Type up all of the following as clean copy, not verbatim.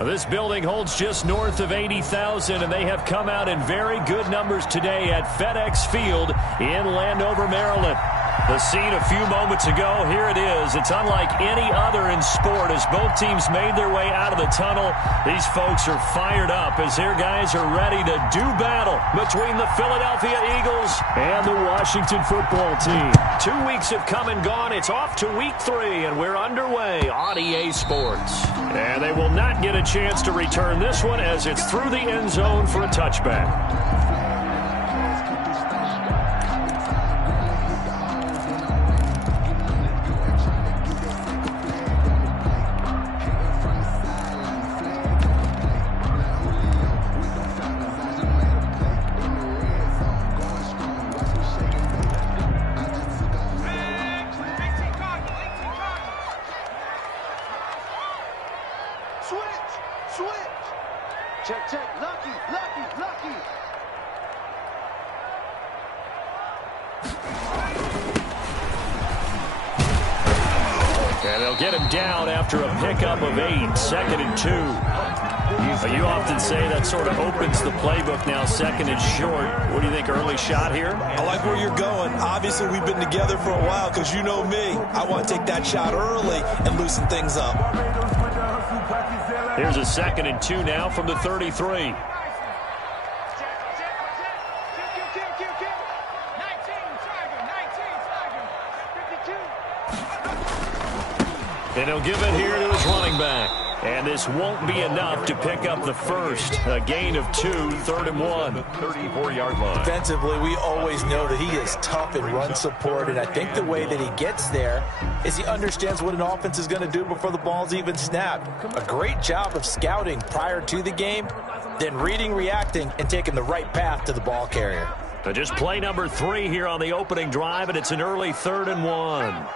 This building holds just north of 80,000, and they have come out in very good numbers today at FedEx Field in Landover, Maryland. The scene a few moments ago, here it is. It's unlike any other in sport as both teams made their way out of the tunnel. These folks are fired up as their guys are ready to do battle between the Philadelphia Eagles and the Washington football team. 2 weeks have come and gone. It's off to week 3, and we're underway on EA Sports. And they will not get a chance to return this one as it's through the end zone for a touchback. And they'll get him down after a pickup of 8, 2nd and 2. You often say that sort of opens the playbook now, 2nd and short. What do you think, early shot here? I like where you're going. Obviously, we've been together for a while because you know me. I want to take that shot early and loosen things up. Here's a 2nd and 2 now from the 33. And he'll give it here to his running back. And this won't be enough to pick up the first. A gain of 2, 3rd and 1. 34-yard line. Defensively, we always know that he is tough in run support, and I think the way that he gets there is he understands what an offense is going to do before the ball's even snapped. A great job of scouting prior to the game, then reading, reacting, and taking the right path to the ball carrier. So just play number 3 here on the opening drive, and it's an early 3rd and 1.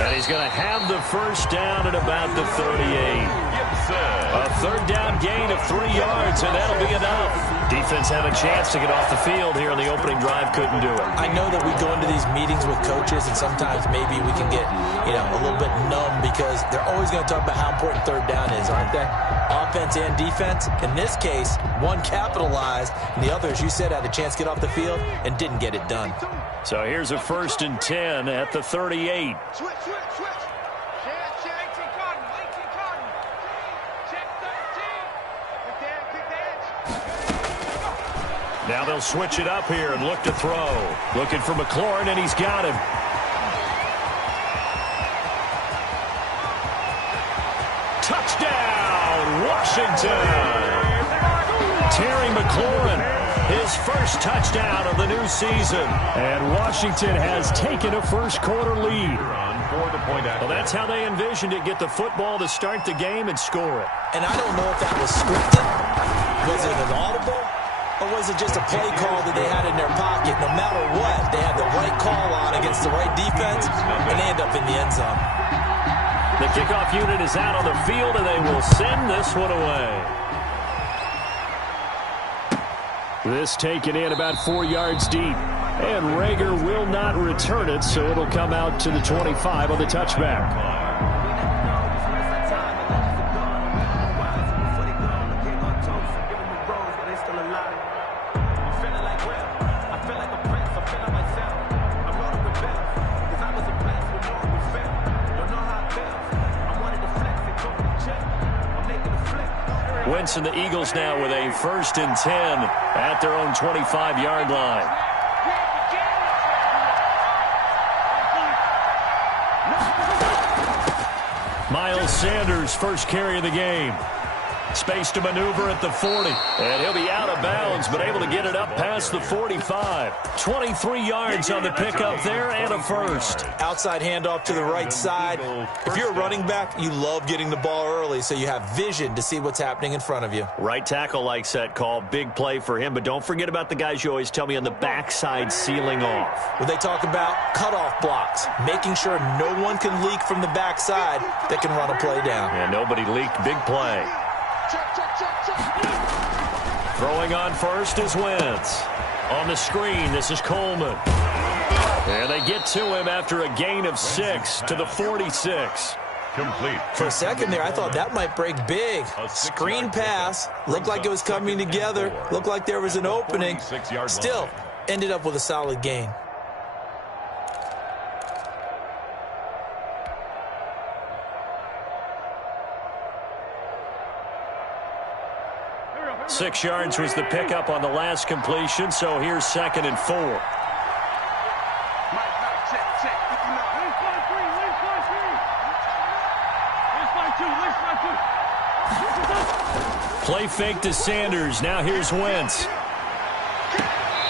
And he's going to have the first down at about the 38. A 3rd down gain of 3 yards, and that'll be enough. Defense had a chance to get off the field here on the opening drive, couldn't do it. I know that we go into these meetings with coaches, and sometimes maybe we can get, a little bit numb because they're always going to talk about how important 3rd down is, aren't they? Offense and defense. In this case, one capitalized, and the other, as you said, had a chance to get off the field and didn't get it done. So here's a 1st and 10 at the 38. Now they'll switch it up here and look to throw. Looking for McLaurin, and he's got him. Touchdown, Washington! Terry McLaurin, his first touchdown of the new season. And Washington has taken a first-quarter lead. Well, that's how they envisioned it, get the football to start the game and score it. And I don't know if that was scripted. Was it an audible? Or was it just a play call that they had in their pocket? No matter what, they had the right call on against the right defense, and they end up in the end zone. The kickoff unit is out on the field, and they will send this one away. This taken in about 4 yards deep. And Rager will not return it, so it'll come out to the 25 on the touchback. Wentz and the Eagles now with a 1st and 10 at their own 25-yard line. Miles Sanders, first carry of the game. Space to maneuver at the 40. And he'll be out of bounds, but able to get it up past the 45. 23 yards on the pickup there and a first. Outside handoff to the right side. If you're a running back, you love getting the ball early so you have vision to see what's happening in front of you. Right tackle likes that call. Big play for him, but don't forget about the guys you always tell me on the backside sealing off. When they talk about cutoff blocks, making sure no one can leak from the backside that can run a play down. Yeah, nobody leaked. Big play. Throwing on first is Wentz. On the screen, this is Coleman. And they get to him after a gain of 6 to the 46. Complete. For a second there, I thought that might break big. Screen pass. Looked like it was coming together. Looked like there was an opening. Still, ended up with a solid gain. Six yards was the pickup on the last completion, so here's 2nd and 4. Play fake to Sanders. Now here's Wentz.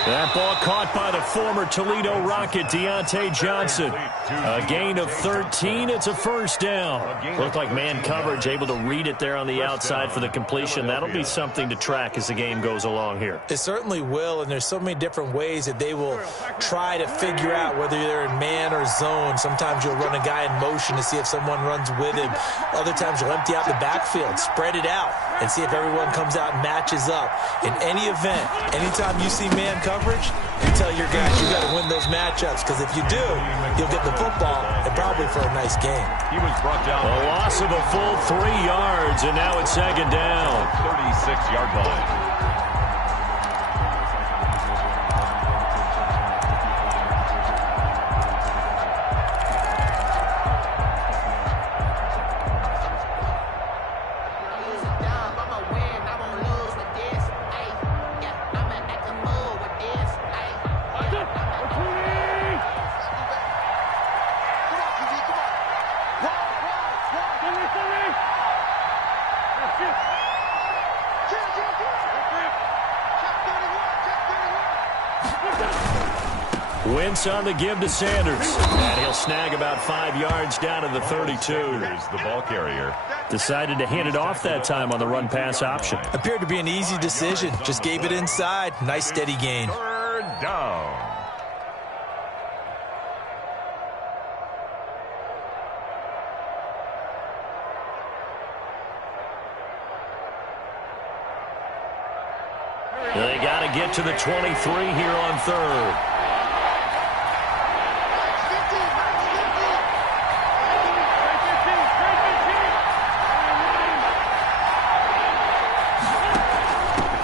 That ball caught by the former Toledo Rocket, Deontay Johnson. A gain of 13. It's a first down. Looked like man coverage, able to read it there on the outside for the completion. That'll be something to track as the game goes along here. It certainly will, and there's so many different ways that they will try to figure out whether they're in man or zone. Sometimes you'll run a guy in motion to see if someone runs with him. Other times you'll empty out the backfield, spread it out, and see if everyone comes out and matches up. In any event, anytime you see man coverage, you tell your guys you got to win those matchups, because if you do, you'll get the football and probably for a nice game. He was brought down. A loss of a full 3 yards, and now it's 2nd down. 36-yard line. Wentz on the give to Sanders. And he'll snag about 5 yards down to the 32. Here's the ball carrier. Decided to hand it off that time on the run-pass option. Appeared to be an easy decision. Just gave it inside. Nice steady gain. 3rd down. They got to get to the 23 here on 3rd.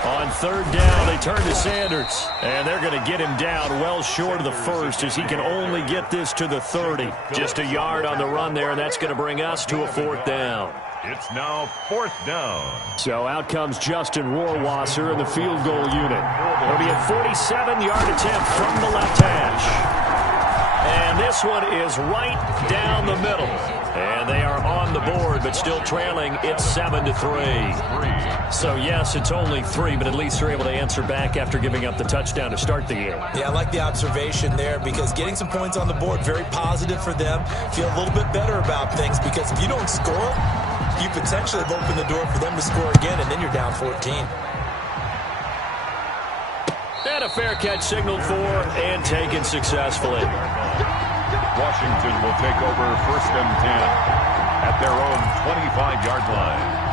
On 3rd down, they turn to Sanders, and they're going to get him down well short of the 1st as he can only get this to the 30. Just a yard on the run there, and that's going to bring us to a 4th down. It's now 4th down. So out comes Justin Rohrwasser in the field goal unit. It'll be a 47-yard attempt from the left hash. And this one is right down the middle. And they are on the board, but still trailing. It's 7-3. So, yes, it's only 3, but at least they're able to answer back after giving up the touchdown to start the game. Yeah, I like the observation there, because getting some points on the board, very positive for them. Feel a little bit better about things, because if you don't score, you potentially have opened the door for them to score again, and then you're down 14. And a fair catch signaled for and taken successfully. Washington will take over 1st and 10 at their own 25-yard line.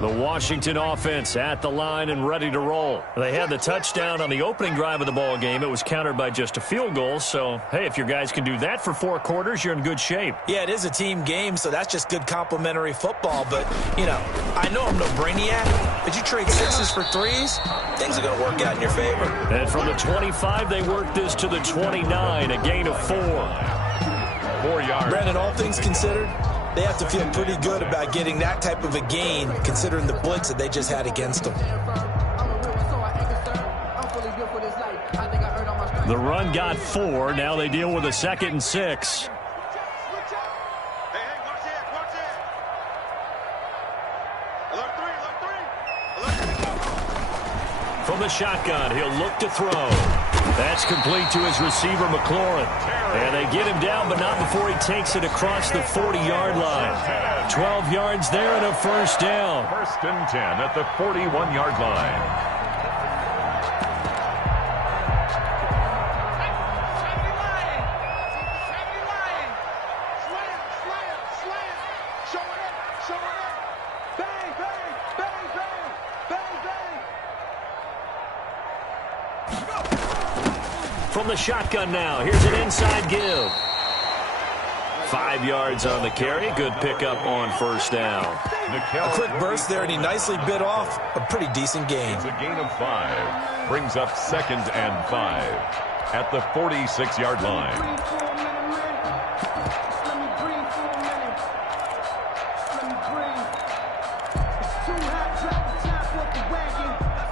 The Washington offense at the line and ready to roll. They had the touchdown on the opening drive of the ball game. It was countered by just a field goal. So, hey, if your guys can do that for 4 quarters, you're in good shape. Yeah, it is a team game, so that's just good complimentary football. But, you know, I know I'm no brainiac, but you trade 6s for 3s, things are going to work out in your favor. And from the 25, they work this to the 29, a gain of 4. 4 yards. Brandon, all things considered, they have to feel pretty good about getting that type of a gain, considering the blitz that they just had against them. The run got 4. Now they deal with a 2nd and 6. From the shotgun, he'll look to throw. That's complete to his receiver, McLaurin. And they get him down, but not before he takes it across the 40-yard line. 12 yards there and a first down. 1st and 10 at the 41-yard line. From the shotgun now, here's an inside give. 5 yards on the carry. Good pickup on first down. A quick burst there, and he nicely bit off a pretty decent gain. It's a gain of 5. Brings up 2nd and 5 at the 46-yard line.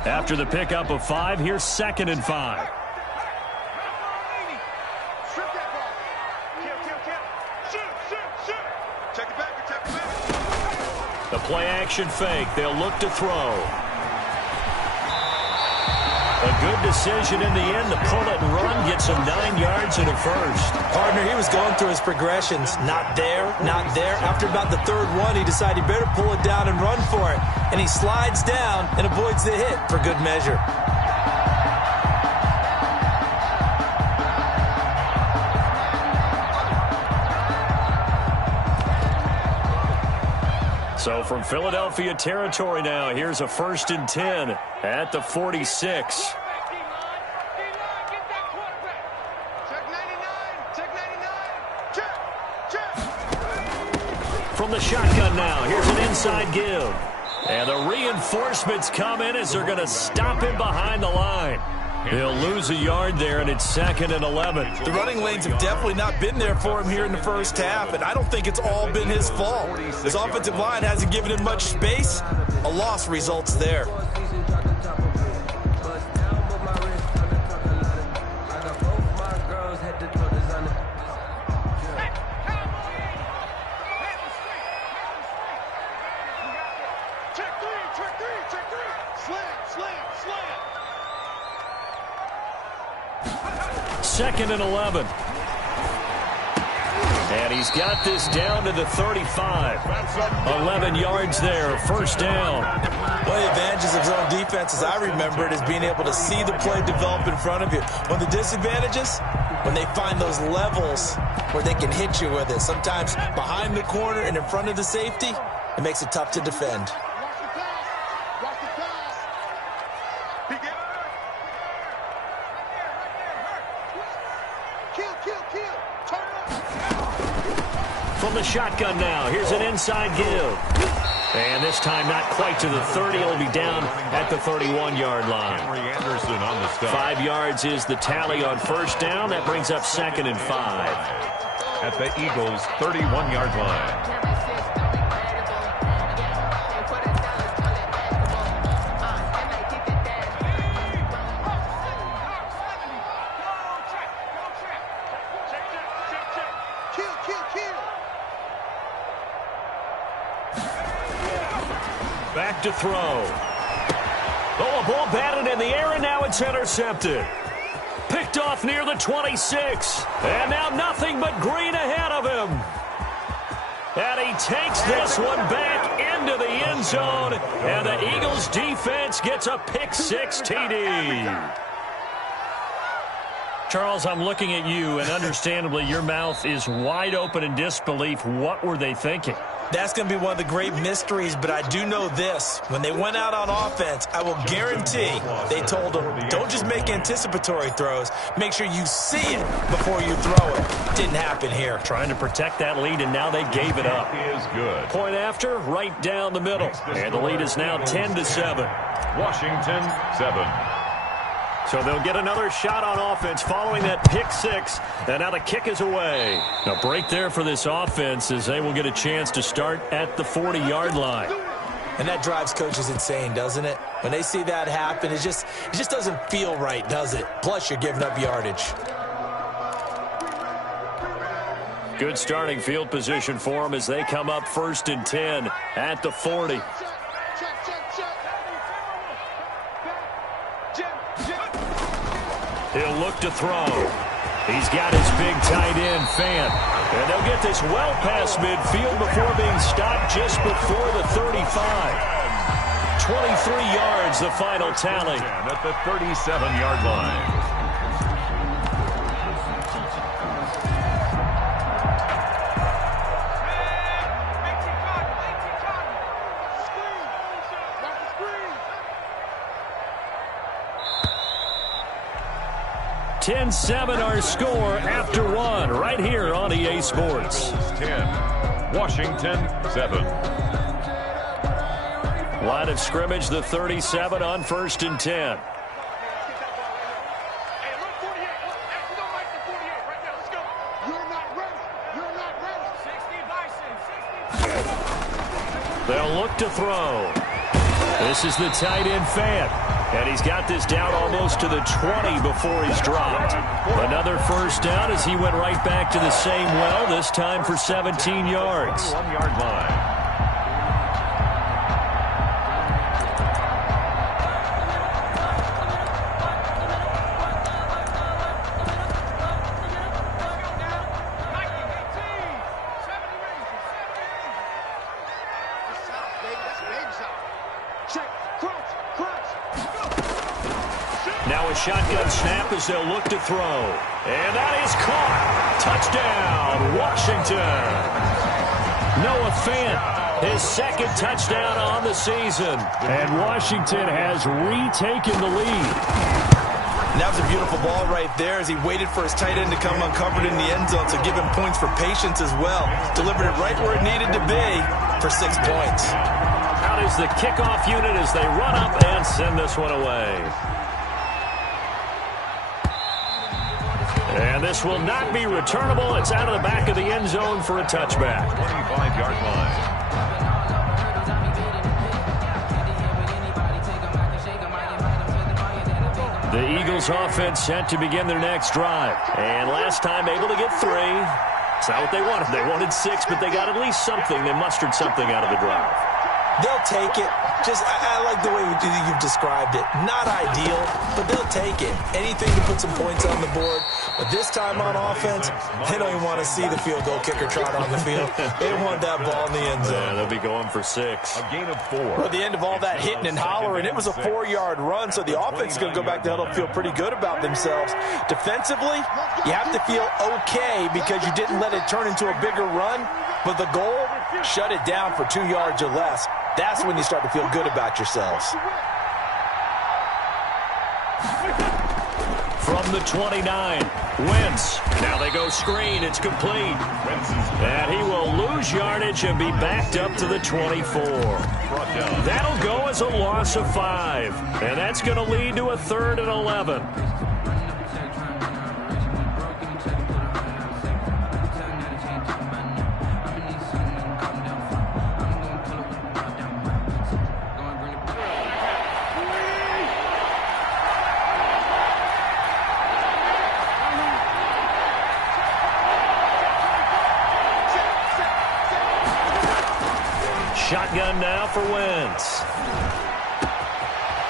After the pickup of 5, here's 2nd and 5. The play-action fake. They'll look to throw. A good decision in the end to pull it and run. Gets him 9 yards and a first. Partner, he was going through his progressions. Not there, not there. After about the 3rd one, he decided he better pull it down and run for it. And he slides down and avoids the hit for good measure. So from Philadelphia territory now, here's a 1st and 10 at the 46. From the shotgun now, here's an inside give. And the reinforcements come in as they're going to stop him behind the line. He'll lose a yard there, and it's 2nd and 11. The running lanes have definitely not been there for him here in the first half, and I don't think it's all been his fault. His offensive line hasn't given him much space. A loss results there. Second and 11. And he's got this down to the 35. 11 yards there, first down. One of the advantages of zone defense, as I remember it, is being able to see the play develop in front of you. One of the disadvantages, when they find those levels where they can hit you with it, sometimes behind the corner and in front of the safety, it makes it tough to defend. From the shotgun now, here's an inside give. And this time not quite to the 30. It'll be down at the 31-yard line. 5 yards is the tally on first down. That brings up 2nd and 5. At the Eagles' 31-yard line. Back to throw. Oh, a ball batted in the air, and now it's intercepted. Picked off near the 26. And now nothing but green ahead of him. And he takes this one back into the end zone. And the Eagles defense gets a pick-6 TD. Charles, I'm looking at you, and understandably your mouth is wide open in disbelief. What were they thinking? That's going to be one of the great mysteries, but I do know this. When they went out on offense, I will guarantee they told them, don't just make anticipatory throws. Make sure you see it before you throw it. Didn't happen here. Trying to protect that lead, and now they gave it up. Is good. Point after, right down the middle. And the lead is now 10-7. Washington, 7. So they'll get another shot on offense following that pick-6. And now the kick is away. A break there for this offense as they will get a chance to start at the 40-yard line. And that drives coaches insane, doesn't it? When they see that happen, it just doesn't feel right, does it? Plus, you're giving up yardage. Good starting field position for them as they come up 1st and 10 at the 40. He'll look to throw. He's got his big tight end, Fant. And they'll get this well past midfield before being stopped just before the 35. 23 yards, the final tally. At the 37-yard line. 10-7 our score after one right here on EA Sports. 10, Washington 7. Line of scrimmage, the 37 on 1st and 10. They'll look to throw. This is the tight end Fant. And he's got this down almost to the 20 before he's dropped. Another first down as he went right back to the same well, this time for 17 yards. 1-yard line. Now a shotgun snap as they'll look to throw. And that is caught. Touchdown, Washington. Noah Fant, his second touchdown on the season. And Washington has retaken the lead. And that was a beautiful ball right there as he waited for his tight end to come uncovered in the end zone to give him points for patience as well. Delivered it right where it needed to be for 6 points. Out is the kickoff unit as they run up and send this one away. And this will not be returnable. It's out of the back of the end zone for a touchback. 25-yard line. The Eagles offense set to begin their next drive. And last time able to get 3. It's not what they wanted. They wanted 6, but they got at least something. They mustered something out of the drive. They'll take it. I like the way you've described it. Not ideal, but they'll take it. Anything to put some points on the board. But this time on offense, they don't even want to see the field goal kicker trot on the field. They want that ball in the end zone. Yeah, they'll be going for 6. A gain of 4. Well, at the end of all that hitting and hollering, it was a 4-yard run, so the offense is going to go back to huddle and feel pretty good about themselves. Defensively, you have to feel okay because you didn't let it turn into a bigger run, but the goal, shut it down for 2 yards or less. That's when you start to feel good about yourselves. From the 29, Wentz. Now they go screen. It's complete. And he will lose yardage and be backed up to the 24. That'll go as a loss of 5. And that's going to lead to a 3rd and 11. Shotgun now for Wentz.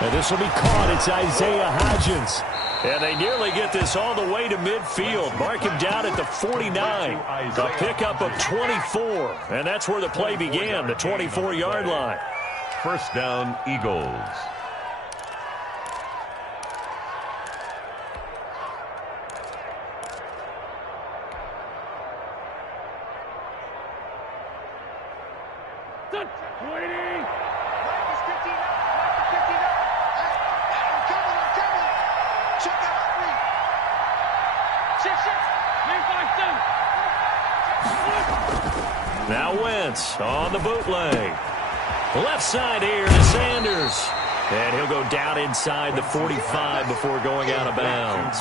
And this will be caught. It's Isaiah Hodgins. And they nearly get this all the way to midfield. Mark him down at the 49. A pickup of 24. And that's where the play began, the 24-yard line. First down, Eagles. Now Wentz on the bootleg. Left side here to Sanders. And he'll go down inside the 45 before going out of bounds.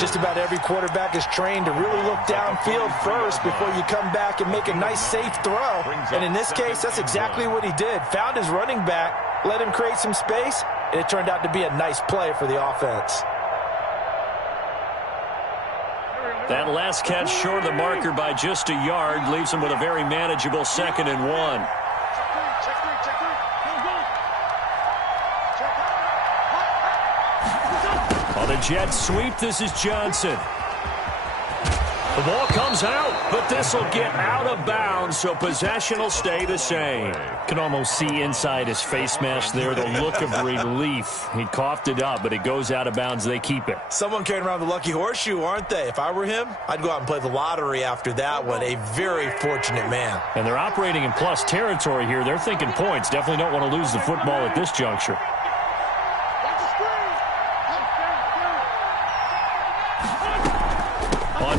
Just about every quarterback is trained to really look downfield first before you come back and make a nice, safe throw. And in this case, that's exactly what he did. Found his running back, let him create some space, and it turned out to be a nice play for the offense. That last catch short of the marker by just a yard leaves him with a very manageable 2nd and 1. On the jet sweep, this is Johnson. The ball comes out, but this will get out of bounds, so possession will stay the same. Can almost see inside his face mask there the look of relief. He coughed it up, but it goes out of bounds. They keep it. Someone carrying around the lucky horseshoe, aren't they? If I were him, I'd go out and play the lottery after that one. A very fortunate man. And they're operating in plus territory here. They're thinking points. Definitely don't want to lose the football at this juncture.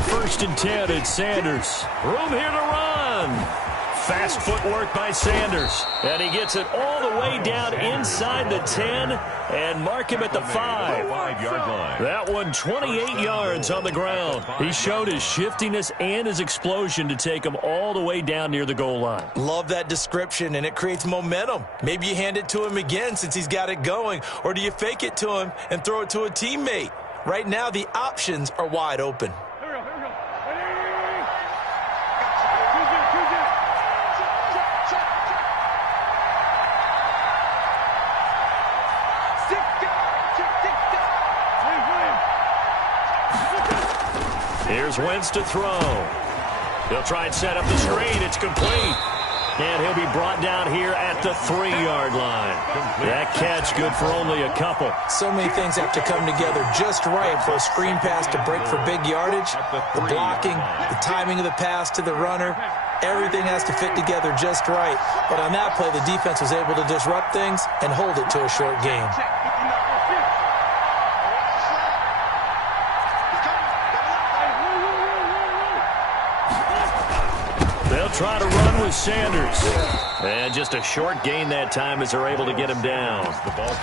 first and 10. It's Sanders. Room here to run. Fast footwork by Sanders. And he gets it all the way down inside the 10 and mark him at the 5-yard line. That one 28 yards on the ground. He showed his shiftiness and his explosion to take him all the way down near the goal line. Love that description, and it creates momentum. Maybe you hand it to him again since he's got it going, or do you fake it to him and throw it to a teammate? Right now, the options are wide open. Here's Wentz to throw. He'll try and set up the screen. It's complete. And he'll be brought down here at the 3-yard line. That catch good for only a couple. So many things have to come together just right for a screen pass to break for big yardage. The blocking, the timing of the pass to the runner, everything has to fit together just right. But on that play, the defense was able to disrupt things and hold it to a short game. Try to run with Sanders. And just a short gain that time as they're able to get him down.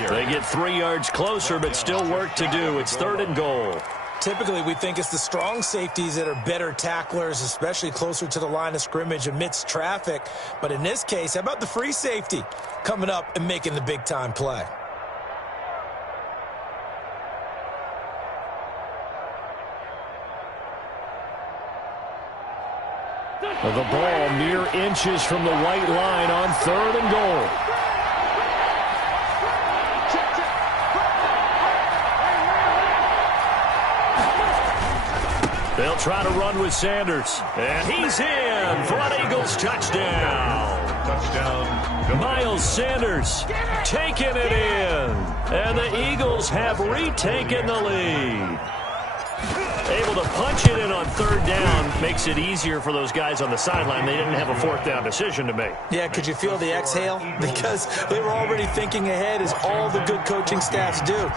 They get 3 yards closer, but still work to do. It's 3rd and goal. Typically, we think it's the strong safeties that are better tacklers, especially closer to the line of scrimmage amidst traffic. But in this case, how about the free safety coming up and making the big-time play? The ball mere inches from the white line on 3rd and goal. They'll try to run with Sanders. And he's in for an Eagles touchdown. Touchdown. Miles Sanders taking it in. And the Eagles have retaken the lead. Able to punch it in on 3rd down makes it easier for those guys on the sideline. They didn't have a 4th down decision to make. Yeah, could you feel the exhale? Because they were already thinking ahead, as all the good coaching staffs do.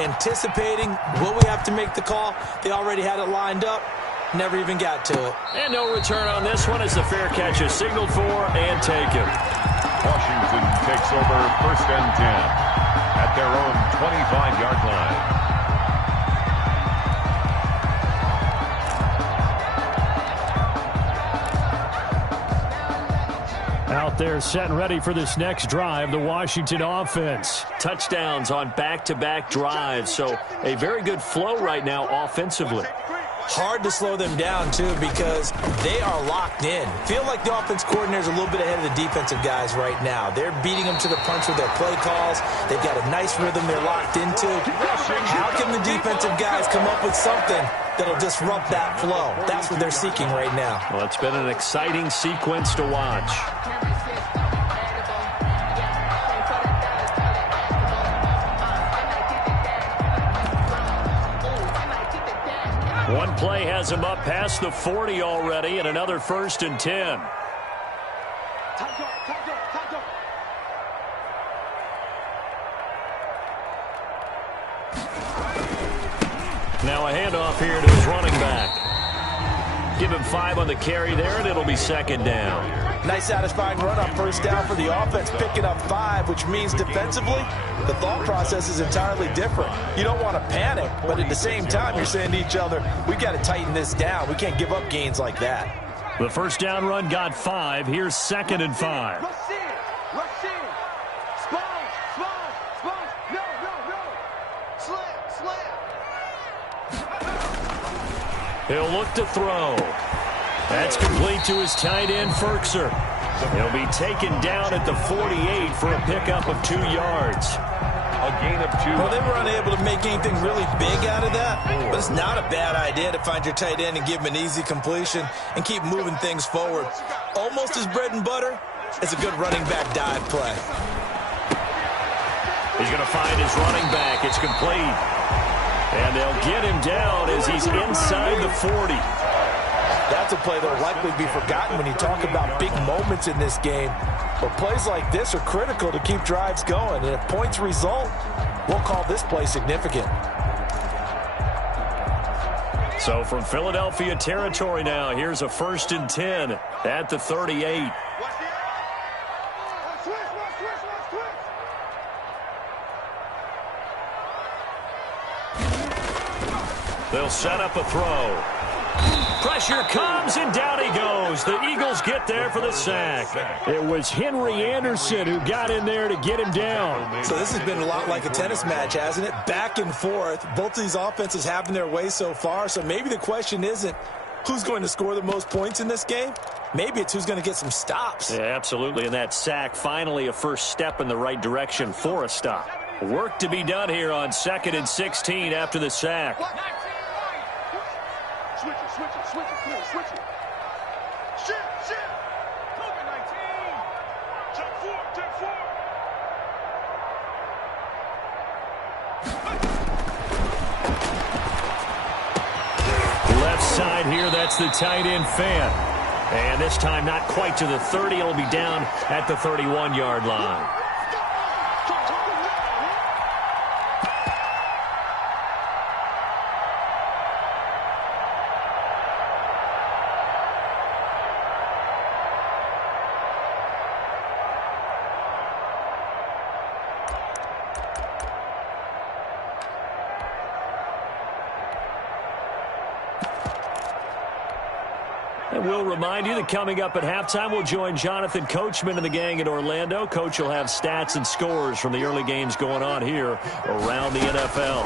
Anticipating, will we have to make the call? They already had it lined up. Never even got to it. And no return on this one as the fair catch is signaled for and taken. Washington takes over 1st and 10 at their own 25-yard line. Out there set and ready for this next drive, the Washington offense. Touchdowns on back-to-back drives, so a very good flow right now offensively. Hard to slow them down, too, because they are locked in. Feel like the offense coordinator is a little bit ahead of the defensive guys right now. They're beating them to the punch with their play calls. They've got a nice rhythm they're locked into. How can the defensive guys come up with something that'll disrupt that flow? That's what they're seeking right now. Well, it's been an exciting sequence to watch. One play has him up past the 40 already, and another 1st and 10. Now a handoff here to his running back. Give him 5 on the carry there, and it'll be 2nd down. Nice satisfying run on 1st down for the offense, picking up 5, which means defensively, the thought process is entirely different. You don't want to panic, but at the same time, you're saying to each other, we've got to tighten this down. We can't give up gains like that. The 1st down run got 5. Here's 2nd and 5. He'll look to throw. That's complete to his tight end, Ferkser. He'll be taken down at the 48 for a pickup of 2 yards. A gain of 2. Well, they were unable to make anything really big out of that, but it's not a bad idea to find your tight end and give him an easy completion and keep moving things forward. Almost as bread and butter as a good running back dive play. He's going to find his running back. It's complete. And they'll get him down as he's inside the 40. That's a play that will likely be forgotten when you talk about big moments in this game. But plays like this are critical to keep drives going. And if points result, we'll call this play significant. So from Philadelphia territory now, here's a 1st and 10 at the 38. They'll set up a throw. Pressure comes, and down he goes. The Eagles get there for the sack. It was Henry Anderson who got in there to get him down. So this has been a lot like a tennis match, hasn't it? Back and forth. Both of these offenses having their way so far. So maybe the question isn't who's going to score the most points in this game. Maybe it's who's going to get some stops. Yeah, absolutely. And that sack, finally a first step in the right direction for a stop. Work to be done here on 2nd and 16 after the sack. Switch it, come on, switch it. Shift. COVID-19. Check four. Left side here, that's the tight end fan. And this time not quite to the 30. It'll be down at the 31-yard line. And we'll remind you that coming up at halftime, we'll join Jonathan Coachman and the gang in Orlando. Coach will have stats and scores from the early games going on here around the NFL.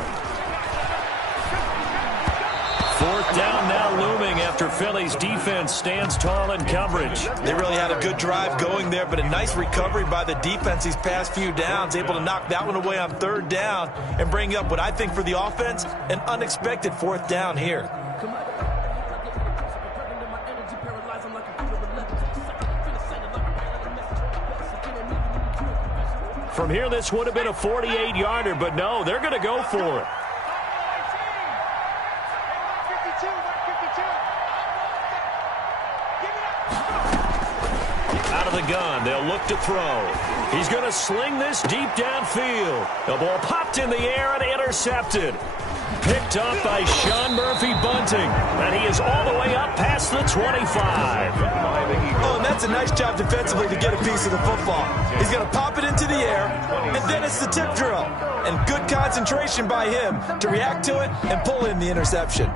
4th down now looming after Philly's defense stands tall in coverage. They really had a good drive going there, but a nice recovery by the defense these past few downs, able to knock that one away on 3rd down and bring up what I think for the offense, an unexpected 4th down here. From here, this would have been a 48-yarder, but no, they're going to go for it. Out of the gun, they'll look to throw. He's going to sling this deep downfield. The ball popped in the air and intercepted. Picked up by Sean Murphy-Bunting, and he is all the way up past the 25. Oh, and that's a nice job defensively to get a piece of the football. He's going to pop it into the air, and then it's the tip drill. And good concentration by him to react to it and pull in the interception.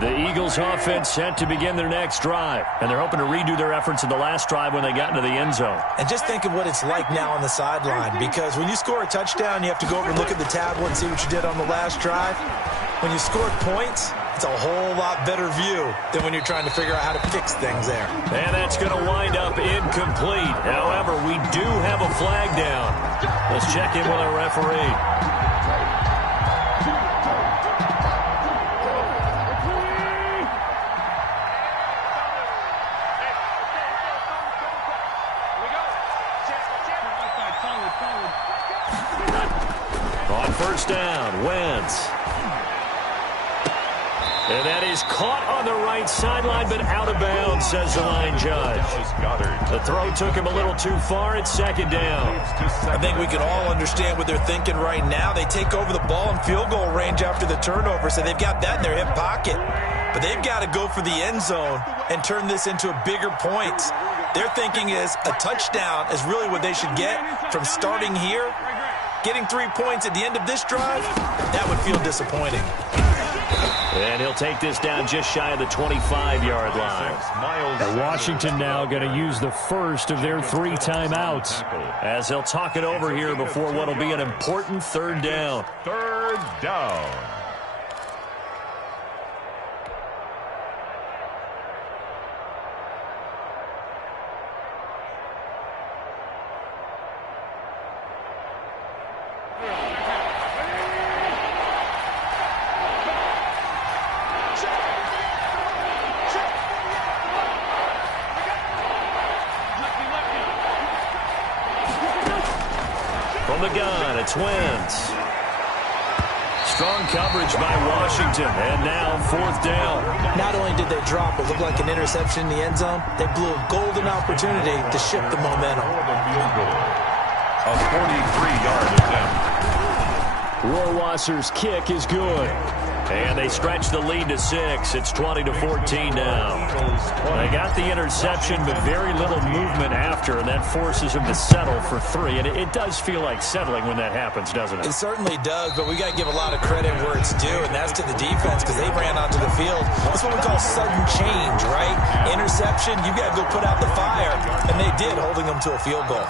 The Eagles offense set to begin their next drive, and they're hoping to redo their efforts in the last drive when they got into the end zone. And just think of what it's like now on the sideline, because when you score a touchdown, you have to go over and look at the tablet and see what you did on the last drive. When you scored points, it's a whole lot better view than when you're trying to figure out how to fix things there. And that's going to wind up incomplete. However, we do have a flag down. Let's check in with our referee. On 1st down, Wentz. And that is caught on the right sideline, but out of bounds, says the line judge. The throw took him a little too far. It's 2nd down. I think we can all understand what they're thinking right now. They take over the ball in field goal range after the turnover, so they've got that in their hip pocket. But they've got to go for the end zone and turn this into a bigger point. Their thinking is a touchdown is really what they should get from starting here. Getting 3 points at the end of this drive, that would feel disappointing. And he'll take this down just shy of the 25-yard line. And Washington now going to use the first of their 3 timeouts, as they'll talk it over here before what will be an important 3rd down. 3rd down. From the gun, it's Wentz. Strong coverage by Washington, and now 4th down. Not only did they drop what looked like an interception in the end zone, they blew a golden opportunity to shift the momentum. A 43-yard attempt. Rohrwasser's kick is good. And they stretch the lead to 6. It's 20-14 now. They got the interception, but very little movement after, and that forces them to settle for 3. And it does feel like settling when that happens, doesn't it? It certainly does, but we got to give a lot of credit where it's due, and that's to the defense because they ran onto the field. That's what we call sudden change, right? Interception, you got to go put out the fire, and they did, holding them to a field goal.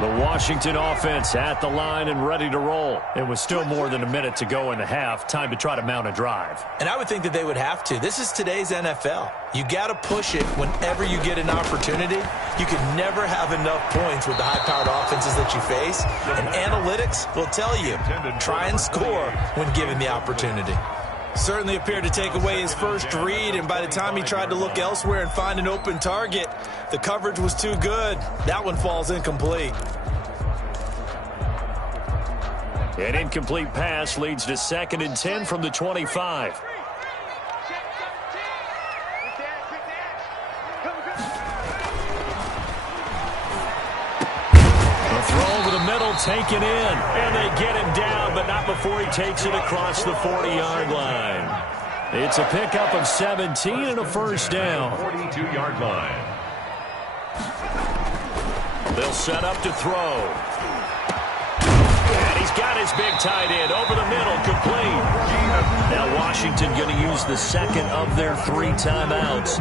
The Washington offense at the line and ready to roll. It was still more than a minute to go in the half. Time to try to mount a drive. And I would think that they would have to. This is today's NFL. You got to push it whenever you get an opportunity. You can never have enough points with the high-powered offenses that you face. And analytics will tell you, try and score when given the opportunity. Certainly appeared to take away his first read, and by the time he tried to look elsewhere and find an open target, the coverage was too good. That one falls incomplete. An incomplete pass leads to 2nd and 10 from the 25. Throw over the middle, taken in, and they get him down, but not before he takes it across the 40-yard line. It's a pickup of 17 and a first down. 42-yard line. They'll set up to throw. And he's got his big tight end over the middle, complete. Now Washington going to use the second of their 3 timeouts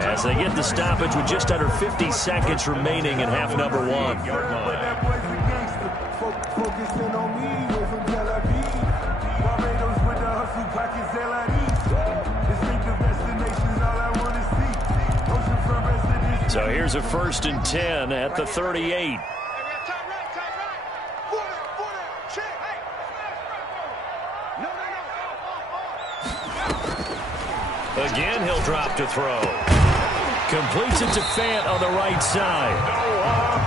as they get the stoppage with just under 50 seconds remaining in half number 1. So here's a 1st and 10 at the 38. Again, he'll drop to throw. Completes it to Fant on the right side.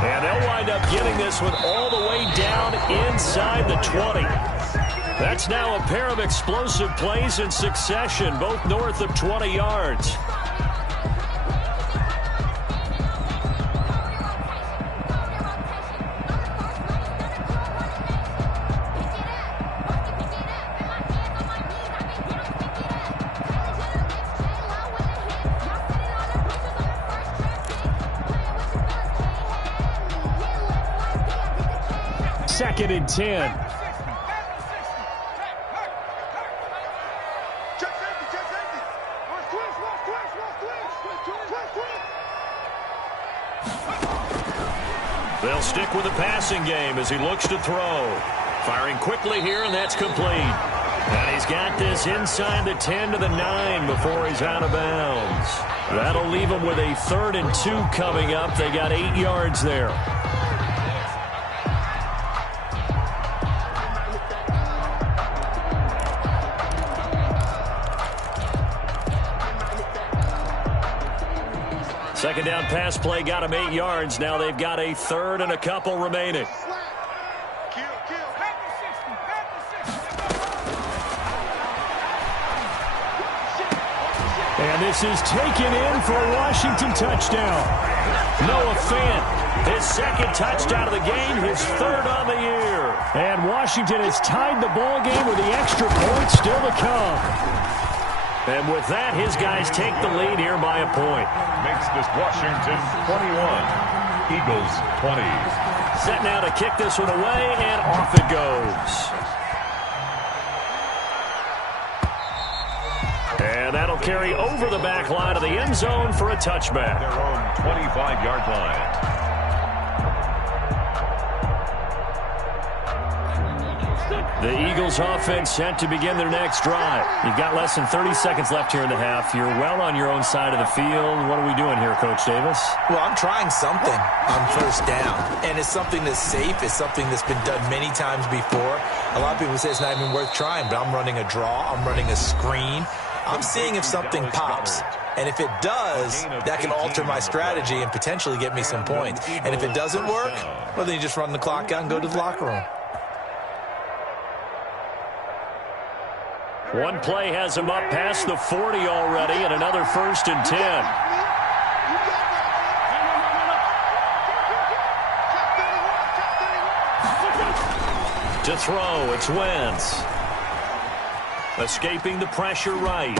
And they'll wind up getting this one all the way down inside the 20. That's now a pair of explosive plays in succession, both north of 20 yards. Second and 10. They'll stick with the passing game as he looks to throw. Firing quickly here, and that's complete. And he's got this inside the 10 to the 9 before he's out of bounds. That'll leave him with a 3rd and 2 coming up. They got 8 yards there. Second down pass play got him 8 yards. Now they've got a 3rd and a couple remaining. And this is taken in for a Washington touchdown. Noah Fant, his 2nd touchdown of the game, his 3rd on the year. And Washington has tied the ball game with the extra point still to come. And with that, his guys take the lead here by a point. Makes this Washington 21, Eagles 20. Set now to kick this one away, and off it goes. And that'll carry over the back line of the end zone for a touchback. Their own 25-yard line. The Eagles offense set to begin their next drive. You've got less than 30 seconds left here in the half. You're well on your own side of the field. What are we doing here, Coach Davis? Well, I'm trying something on first down. And it's something that's safe. It's something that's been done many times before. A lot of people say it's not even worth trying, but I'm running a draw. I'm running a screen. I'm seeing if something pops. And if it does, that can alter my strategy and potentially get me some points. And if it doesn't work, well, then you just run the clock out and go to the locker room. One play has him up past the 40 already, and another 1st and 10. To throw, it's Wentz. Escaping the pressure right.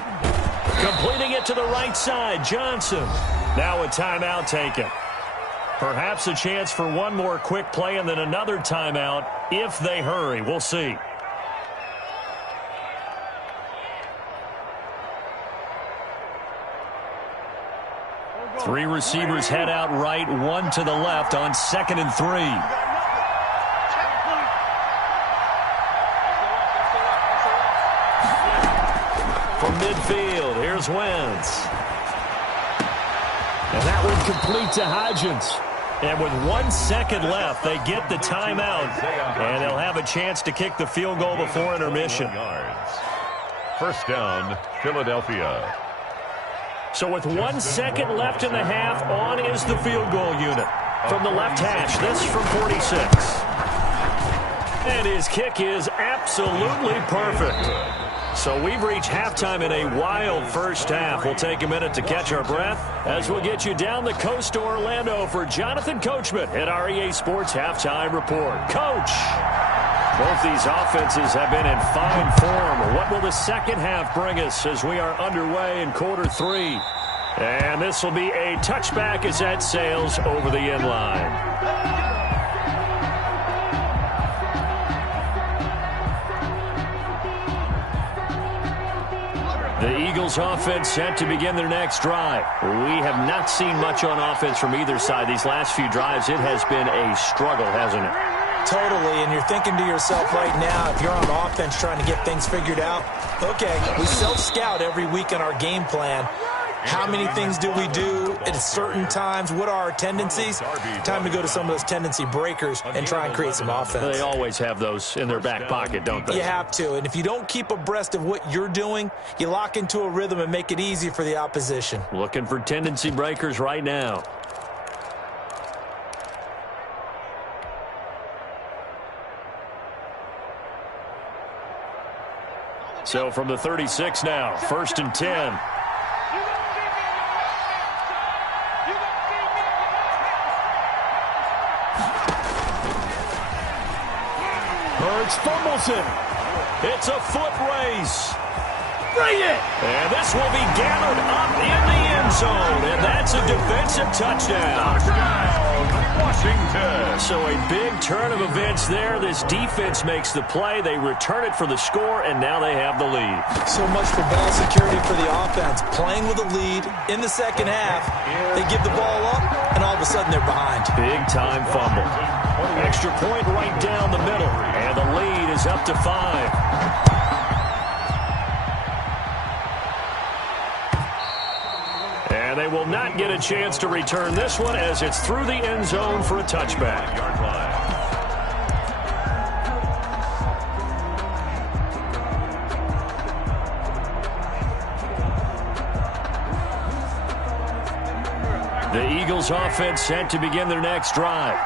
Completing it to the right side, Johnson. Now a timeout taken. Perhaps a chance for one more quick play and then another timeout if they hurry. We'll see. Three receivers head out right, one to the left on 2nd and 3. From midfield, here's Wentz. And that one complete to Hodgins. And with 1 second left, they get the timeout. And they'll have a chance to kick the field goal before intermission. First down, Philadelphia. So with 1 second left in the half, on is the field goal unit. From the left hash, this from 46. And his kick is absolutely perfect. So we've reached halftime in a wild first half. We'll take a minute to catch our breath as we'll get you down the coast to Orlando for Jonathan Coachman at our EA Sports Halftime Report. Coach, both these offenses have been in fine form. What will the second half bring us as we are underway in quarter 3? And this will be a touchback as that sails over the end line. The Eagles offense set to begin their next drive. We have not seen much on offense from either side. These last few drives, it has been a struggle, hasn't it? Totally, and you're thinking to yourself right now, if you're on offense trying to get things figured out, okay, we self-scout every week in our game plan. How many things do we do at certain times? What are our tendencies? Time to go to some of those tendency breakers and try and create some offense. They always have those in their back pocket, don't they? You have to, and if you don't keep abreast of what you're doing, you lock into a rhythm and make it easy for the opposition. Looking for tendency breakers right now. So from the 36 now, 1st and 10. Hurts fumbles it. It's a foot race. Bring it! And this will be gathered up in the end zone, and that's a defensive touchdown. Washington. So a big turn of events there. This defense makes the play. They return it for the score, and now they have the lead. So much for ball security for the offense. Playing with a lead in the second half, they give the ball up, and all of a sudden they're behind. Big-time fumble. Extra point right down the middle, and the lead is up to 5. And they will not get a chance to return this one as it's through the end zone for a touchback. The Eagles offense set to begin their next drive.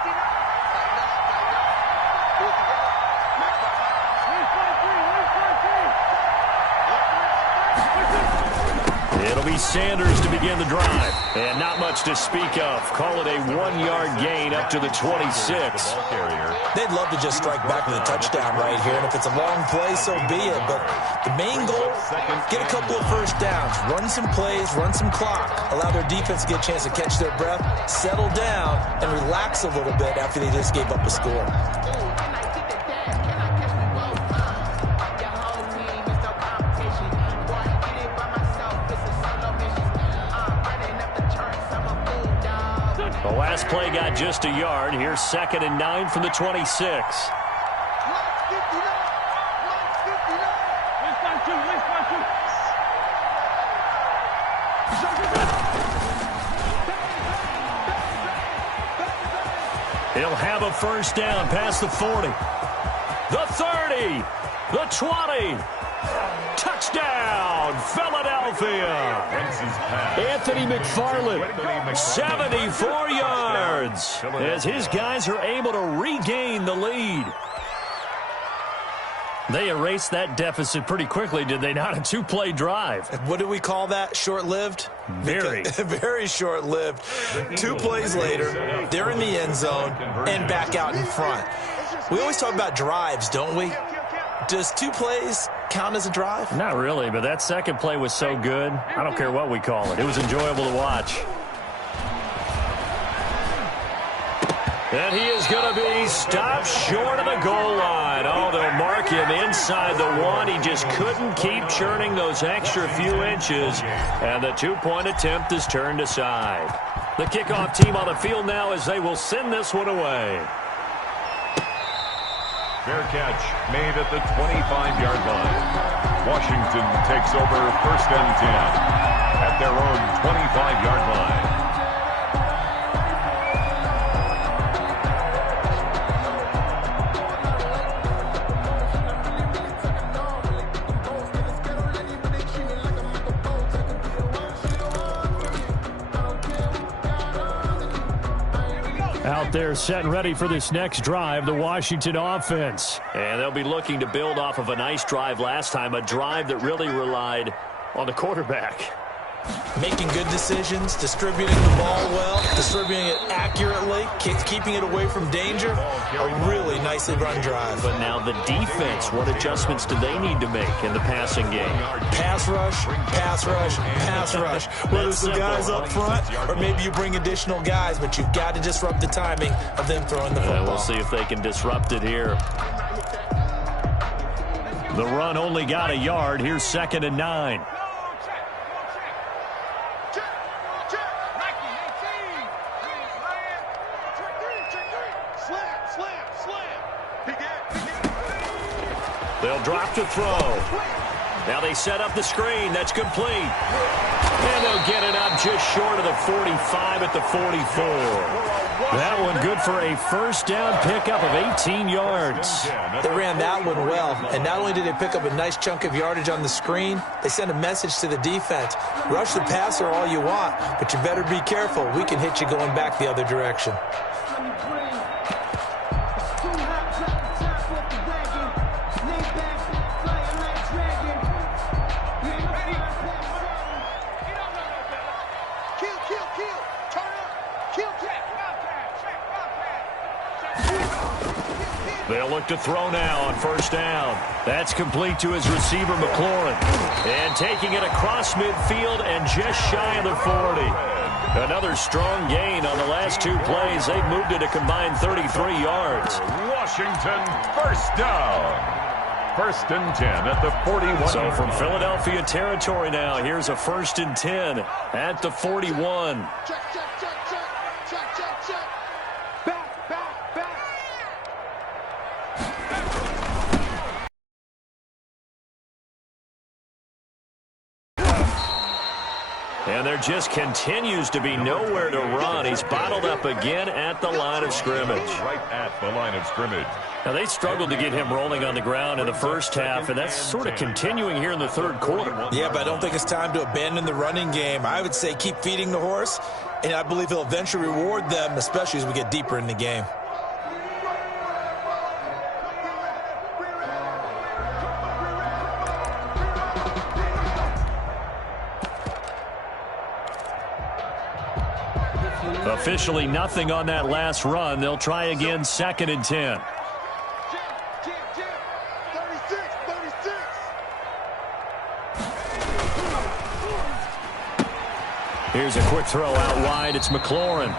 It'll be Sanders to begin the drive. And not much to speak of. Call it a 1-yard gain up to the 26. They'd love to just strike back with a touchdown right here. And if it's a long play, so be it. But the main goal, get a couple of first downs. Run some plays, run some clock. Allow their defense to get a chance to catch their breath, settle down, and relax a little bit after they just gave up a score. The last play got just a yard. Here's 2nd and 9 from the 26. He'll have a first down past the 40. The 30. The 20. Touchdown, Philadelphia. Anthony McFarland, 74 yards, as his guys are able to regain the lead. They erased that deficit pretty quickly, did they not? A 2-play drive. What do we call that? Short-lived? Very. Very short-lived. 2 plays later, they're in the end zone and back out in front. We always talk about drives, don't we? Does 2 plays count as a drive? Not really, but that second play was so good. I don't care what we call it. It was enjoyable to watch. And he is going to be stopped short of the goal line. Oh, they'll mark him inside the one. He just couldn't keep churning those extra few inches. And the two-point attempt is turned aside. The kickoff team on the field now as they will send this one away. Fair catch made at the 25-yard line. Washington takes over 1st and 10 at their own 25-yard line. Out there set and ready for this next drive, the Washington offense. And they'll be looking to build off of a nice drive last time, a drive that really relied on the quarterback. Making good decisions, distributing the ball well, distributing it accurately, keeping it away from danger. A really nicely run drive. But now the defense, what adjustments do they need to make in the passing game? Pass rush, pass rush, pass rush. Whether it's the guys up front or maybe you bring additional guys, but you've got to disrupt the timing of them throwing the football. We'll see if they can disrupt it here. The run only got a yard. Here's 2nd and 9. They'll drop to throw. Now they set up the screen. That's complete. And they'll get it up just short of the 45 at the 44. That one good for a first down pickup of 18 yards. They ran that one well, and not only did they pick up a nice chunk of yardage on the screen, they sent a message to the defense. Rush the passer all you want, but you better be careful. We can hit you going back the other direction. They'll look to throw now on 1st down. That's complete to his receiver, McLaurin. And taking it across midfield and just shy of the 40. Another strong gain on the last 2 plays. They've moved it a combined 33 yards. Washington, 1st down. 1st and 10 at the 41. So from Philadelphia territory now, here's a 1st and 10 at the 41. And there just continues to be nowhere to run. He's bottled up again at the line of scrimmage. Right at the line of scrimmage. Now, they struggled to get him rolling on the ground in the first half, and that's sort of continuing here in the 3rd quarter. Yeah, but I don't think it's time to abandon the running game. I would say keep feeding the horse, and I believe he'll eventually reward them, especially as we get deeper in the game. Officially nothing on that last run. They'll try again, 2nd and 10. Here's a quick throw out wide. It's McLaurin.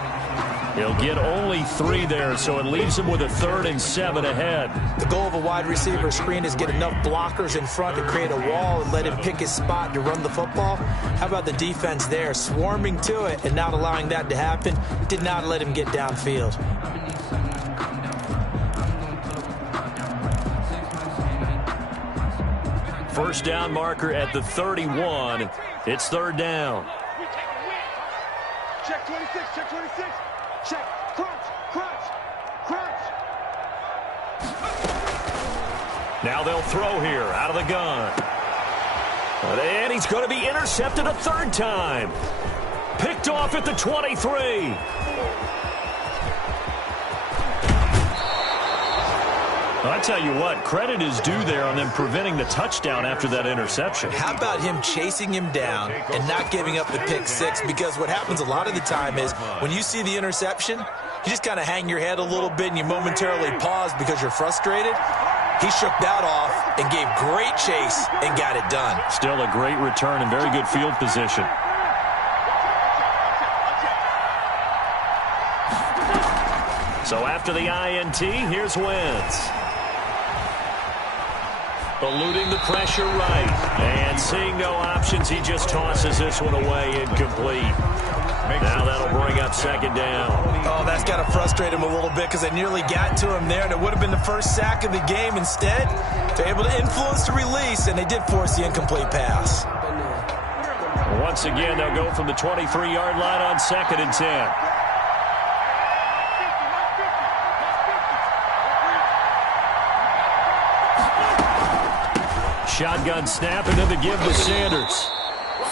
He'll get only 3 there, so it leaves him with a 3rd and 7 ahead. The goal of a wide receiver screen is get enough blockers in front to create a wall and let him pick his spot to run the football. How about the defense there, swarming to it and not allowing that to happen? Did not let him get downfield. First down marker at the 31. It's 3rd down. Check 26, check 26. Check, crunch, crunch, crunch. Now they'll throw here out of the gun. And he's going to be intercepted a 3rd time. Picked off at the 23. I tell you what, credit is due there on them preventing the touchdown after that interception. How about him chasing him down and not giving up the pick 6? Because what happens a lot of the time is when you see the interception, you just kind of hang your head a little bit and you momentarily pause because you're frustrated. He shook that off and gave great chase and got it done. Still a great return and very good field position. So after the INT, here's Wentz. Eluding the pressure right. And seeing no options, he just tosses this one away, incomplete. Now that'll bring up second down. Oh, that's got to frustrate him a little bit because they nearly got to him there, and it would have been the first sack of the game. Instead, they're able to influence the release, and they did force the incomplete pass. Once again, they'll go from the 23-yard line on 2nd and 10. Shotgun snap and then the give to Sanders.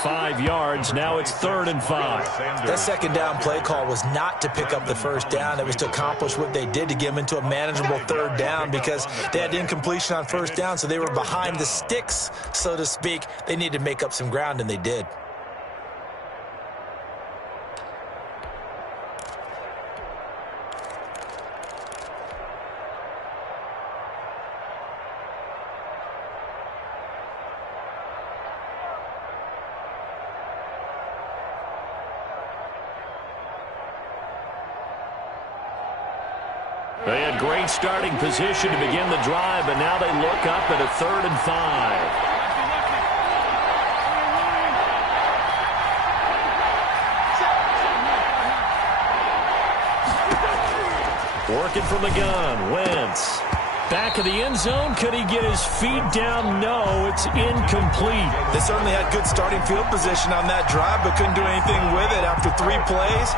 5 yards. Now it's 3rd and 5. That second down play call was not to pick up the first down. It was to accomplish what they did to get them into a manageable 3rd down because they had incompletion on 1st down, so they were behind the sticks, so to speak. They needed to make up some ground, and they did. They had great starting position to begin the drive, but now they look up at a 3rd and 5. Working from the gun, Wentz. Back of the end zone, could he get his feet down? No, it's incomplete. They certainly had good starting field position on that drive, but couldn't do anything with it after 3 plays.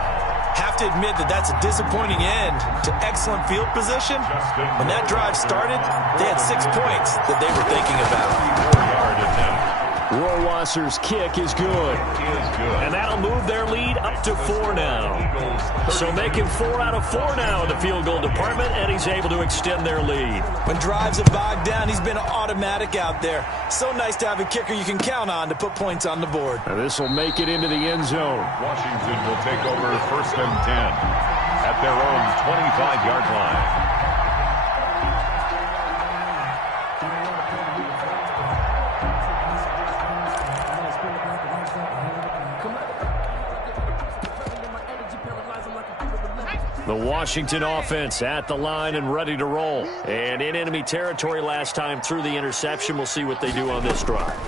Have to admit that that's a disappointing end to excellent field position. When that drive started, they had 6 points that they were thinking about. 4-yard attempt. Rohrwasser's kick is good. And that'll move their lead up to 4 now. So making 4 out of 4 now in the field goal department, and he's able to extend their lead. When drives have bogged down, he's been automatic out there. So nice to have a kicker you can count on to put points on the board. And this will make it into the end zone. Washington will take over 1st and 10 at their own 25-yard line. The Washington offense at the line and ready to roll. And in enemy territory last time through the interception. We'll see what they do on this drive.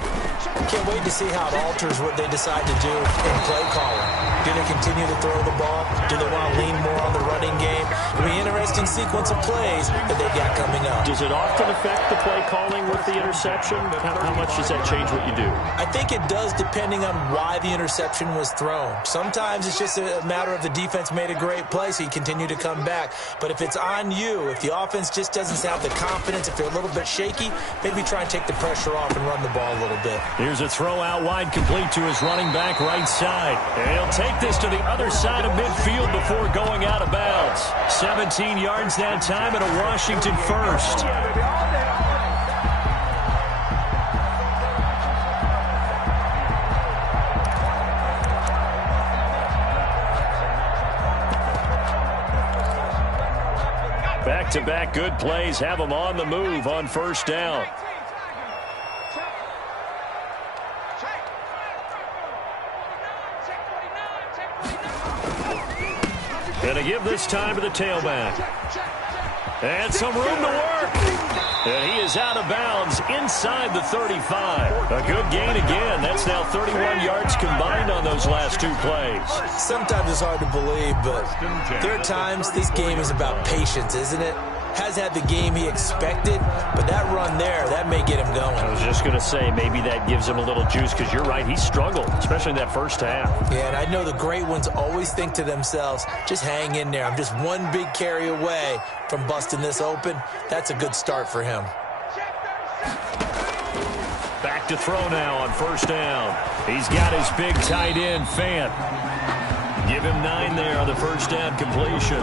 Can't wait to see how it alters what they decide to do in play calling. Do they continue to throw the ball? Do they want to lean more on the running game? It'll be an interesting sequence of plays that they've got coming up. Does it often affect the play calling with the interception? How much does that change what you do? I think it does depending on why the interception was thrown. Sometimes it's just a matter of the defense made a great play, so you continue to come back. But if it's on you, if the offense just doesn't have the confidence, if they're a little bit shaky, maybe try and take the pressure off and run the ball a little bit. Here's a throw out wide, complete to his running back right side. And he'll take this to the other side of midfield before going out of bounds. 17 yards that time and a Washington first. Back-to-back good plays have them on the move on 1st down. Gonna give this time to the tailback. And some room to work. And he is out of bounds inside the 35. A good gain again. That's now 31 yards combined on those last 2 plays. Sometimes it's hard to believe, but there are times this game is about patience, isn't it? Has had the game he expected, but that run there, that may get him going. I was just going to say, maybe that gives him a little juice, because you're right, he struggled, especially in that first half. Yeah, and I know the great ones always think to themselves, just hang in there. I'm just one big carry away from busting this open. That's a good start for him. Back to throw now on 1st down. He's got his big tight end, Fant. Give him 9 there on the 1st down completion.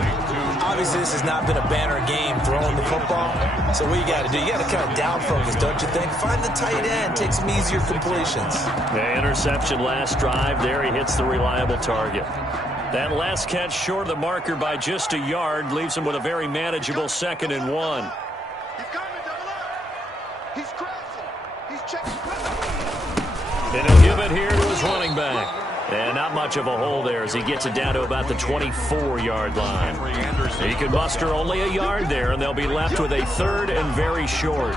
Obviously, this has not been a banner game throwing the football. So what you got to do, you got to kind of down focus, don't you think? Find the tight end, take some easier completions. The interception last drive. There he hits the reliable target. That last catch short of the marker by just a yard leaves him with a very manageable 2nd and 1. He's crashing. He's checking. And he'll give it here to his running back. And not much of a hole there as he gets it down to about the 24-yard line. He can muster only a yard there, and they'll be left with a 3rd and very short.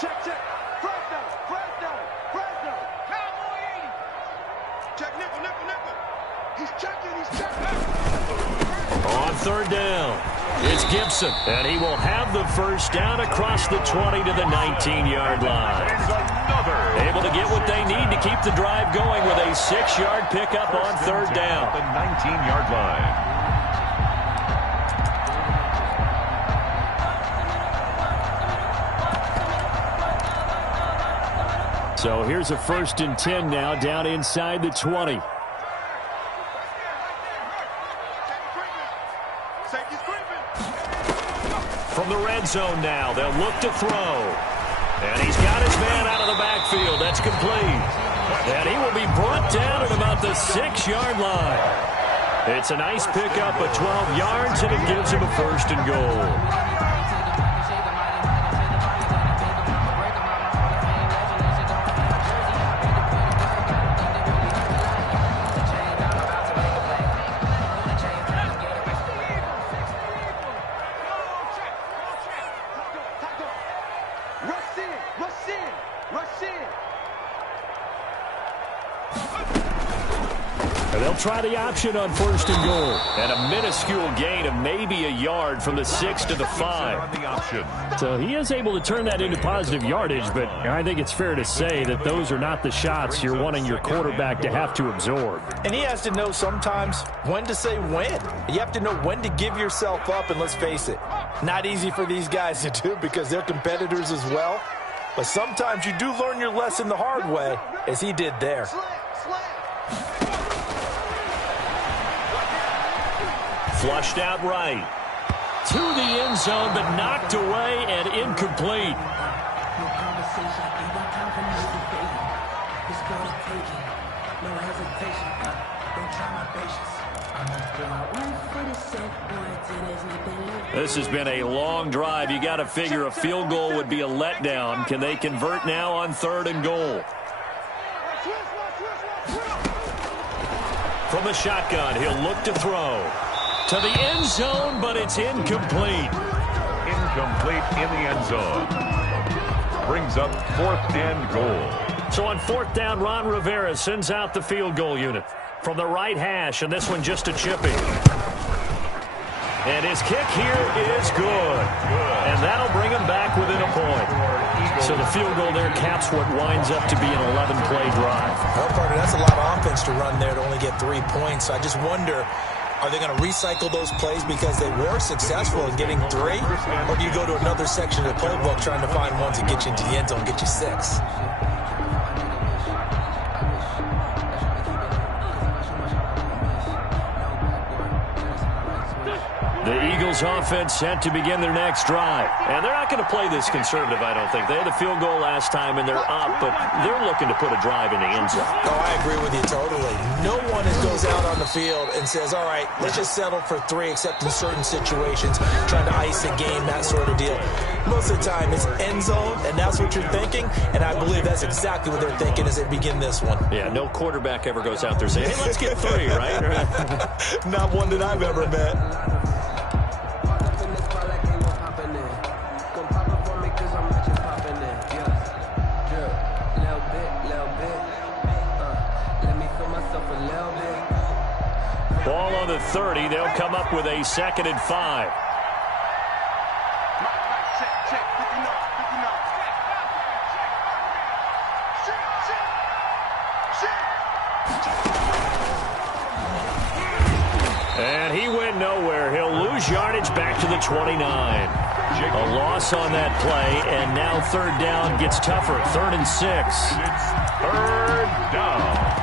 Check, check. Fresno, Fresno, Fresno. Cowboy 80. Check nickel, nickel, nickel. He's checking, he's checking. On 3rd down, it's Gibson, and he will have the first down across the 20 to the 19-yard line. Able to get what they need to keep the drive going with a 6-yard pickup on 3rd down. The 19-yard line. So here's a 1st and 10 now down inside the 20. From the red zone now, they'll look to throw. And he's got his man out of the backfield. That's complete. And he will be brought down at about the 6-yard line. It's a nice pickup of 12 yards, and it gives him a 1st and goal. They'll try the option on 1st and goal. And a minuscule gain of maybe a yard from the 6 to the 5. So he is able to turn that into positive yardage, but I think it's fair to say that those are not the shots you're wanting your quarterback to have to absorb. And he has to know sometimes when to say when. You have to know when to give yourself up, and let's face it, not easy for these guys to do because they're competitors as well. But sometimes you do learn your lesson the hard way, as he did there. Flushed out right. To the end zone, but knocked away and incomplete. This has been a long drive. You got to figure a field goal would be a letdown. Can they convert now on 3rd and goal? From the shotgun, he'll look to throw. To the end zone, but it's incomplete. Incomplete in the end zone. Brings up 4th and goal. So on 4th down, Ron Rivera sends out the field goal unit. From the right hash, and this one just a chipping. And his kick here is good. And that'll bring him back within a point. So the field goal there caps what winds up to be an 11-play drive. Well, partner, that's a lot of offense to run there to only get 3 points. So I just wonder, are they going to recycle those plays because they were successful in getting 3? Or do you go to another section of the playbook trying to find ones that get you into the end zone, get you 6? The Eagles offense set to begin their next drive. And they're not going to play this conservative, I don't think. They had the field goal last time, and they're up, but they're looking to put a drive in the end zone. Oh, I agree with you totally. No one goes out on the field and says, all right, let's just settle for 3, except in certain situations, trying to ice a game, that sort of deal. Most of the time, it's end zone, and that's what you're thinking, and I believe that's exactly what they're thinking as they begin this one. Yeah, no quarterback ever goes out there saying, hey, let's get 3, right? Not one that I've ever met. Ball on the 30. They'll come up with a 2nd and 5. And he went nowhere. He'll lose yardage back to the 29. A loss on that play, and now 3rd down gets tougher. 3rd and 6. It's 3rd down.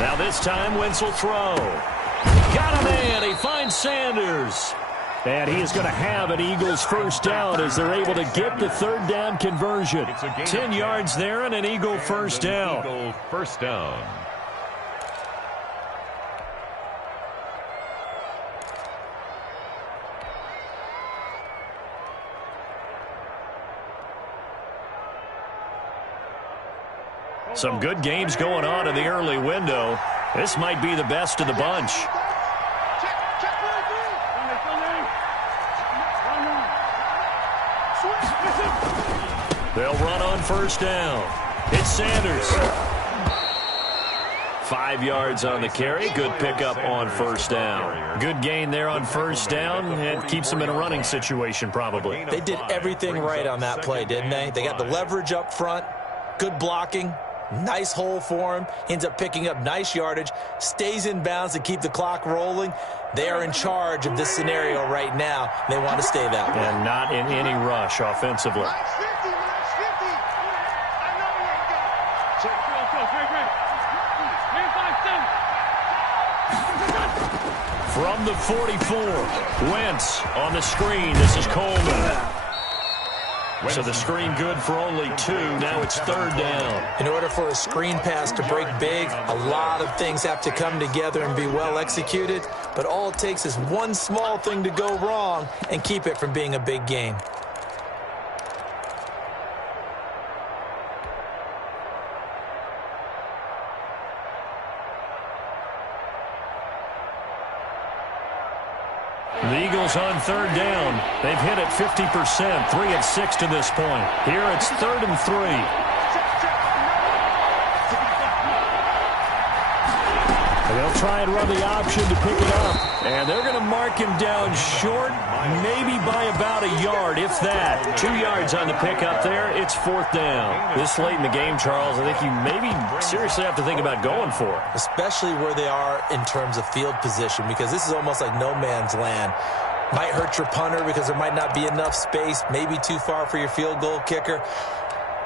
Now this time, Wentz will throw. Got a man. He finds Sanders. And he is going to have an Eagles first down as they're able to get the third down conversion. 10 yards there and an Eagle first down. Eagle first down. Some good games going on in the early window. This might be the best of the bunch. They'll run on first down. It's Sanders. 5 yards on the carry. Good pickup on first down. Good gain there on first down, and keeps them in a running situation probably. They did everything right on that play, didn't they? They got the leverage up front, good blocking, nice hole for him, ends up picking up nice yardage, stays in bounds to keep the clock rolling. They are in charge of this scenario right now. They want to stay that way. And not in any rush offensively. From the 44, Wentz on the screen. This is Coleman. So the screen good for only 2. Now it's third down. In order for a screen pass to break big, a lot of things have to come together and be well executed. But all it takes is one small thing to go wrong and keep it from being a big gain. The Eagles on third down. They've hit it 50%, 3 of 6 to this point. Here it's 3rd and 3. And they'll try and run the option to pick it up. And they're going to mark him down short, maybe by about a yard, if that. 2 yards on the pickup there. It's 4th down. This late in the game, Charles, I think you maybe seriously have to think about going for it. Especially where they are in terms of field position, because this is almost like no man's land. Might hurt your punter because there might not be enough space, maybe too far for your field goal kicker.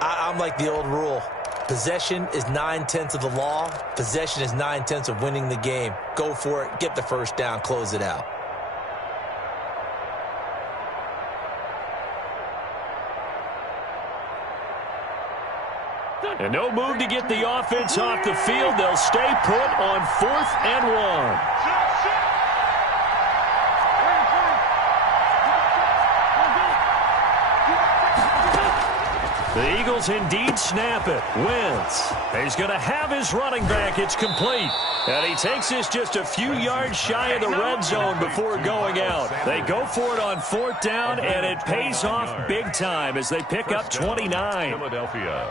I'm like the old rule. Possession is 9/10 of the law. Possession is 9/10 of winning the game. Go for it. Get the first down. Close it out. And no move to get the offense off the field. They'll stay put on 4th and 1. The Eagles indeed snap it. Wentz. He's going to have his running back. It's complete. And he takes this just a few yards shy of the red zone before going out. They go for it on 4th down, and it pays off big time as they pick up 29. Philadelphia.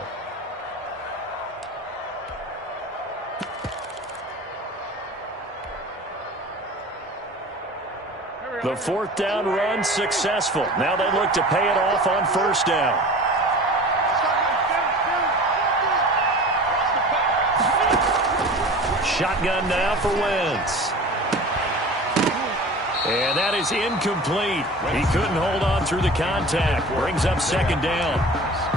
The 4th down run successful. Now they look to pay it off on first down. Shotgun now for Wentz. And that is incomplete. He couldn't hold on through the contact. Brings up 2nd down.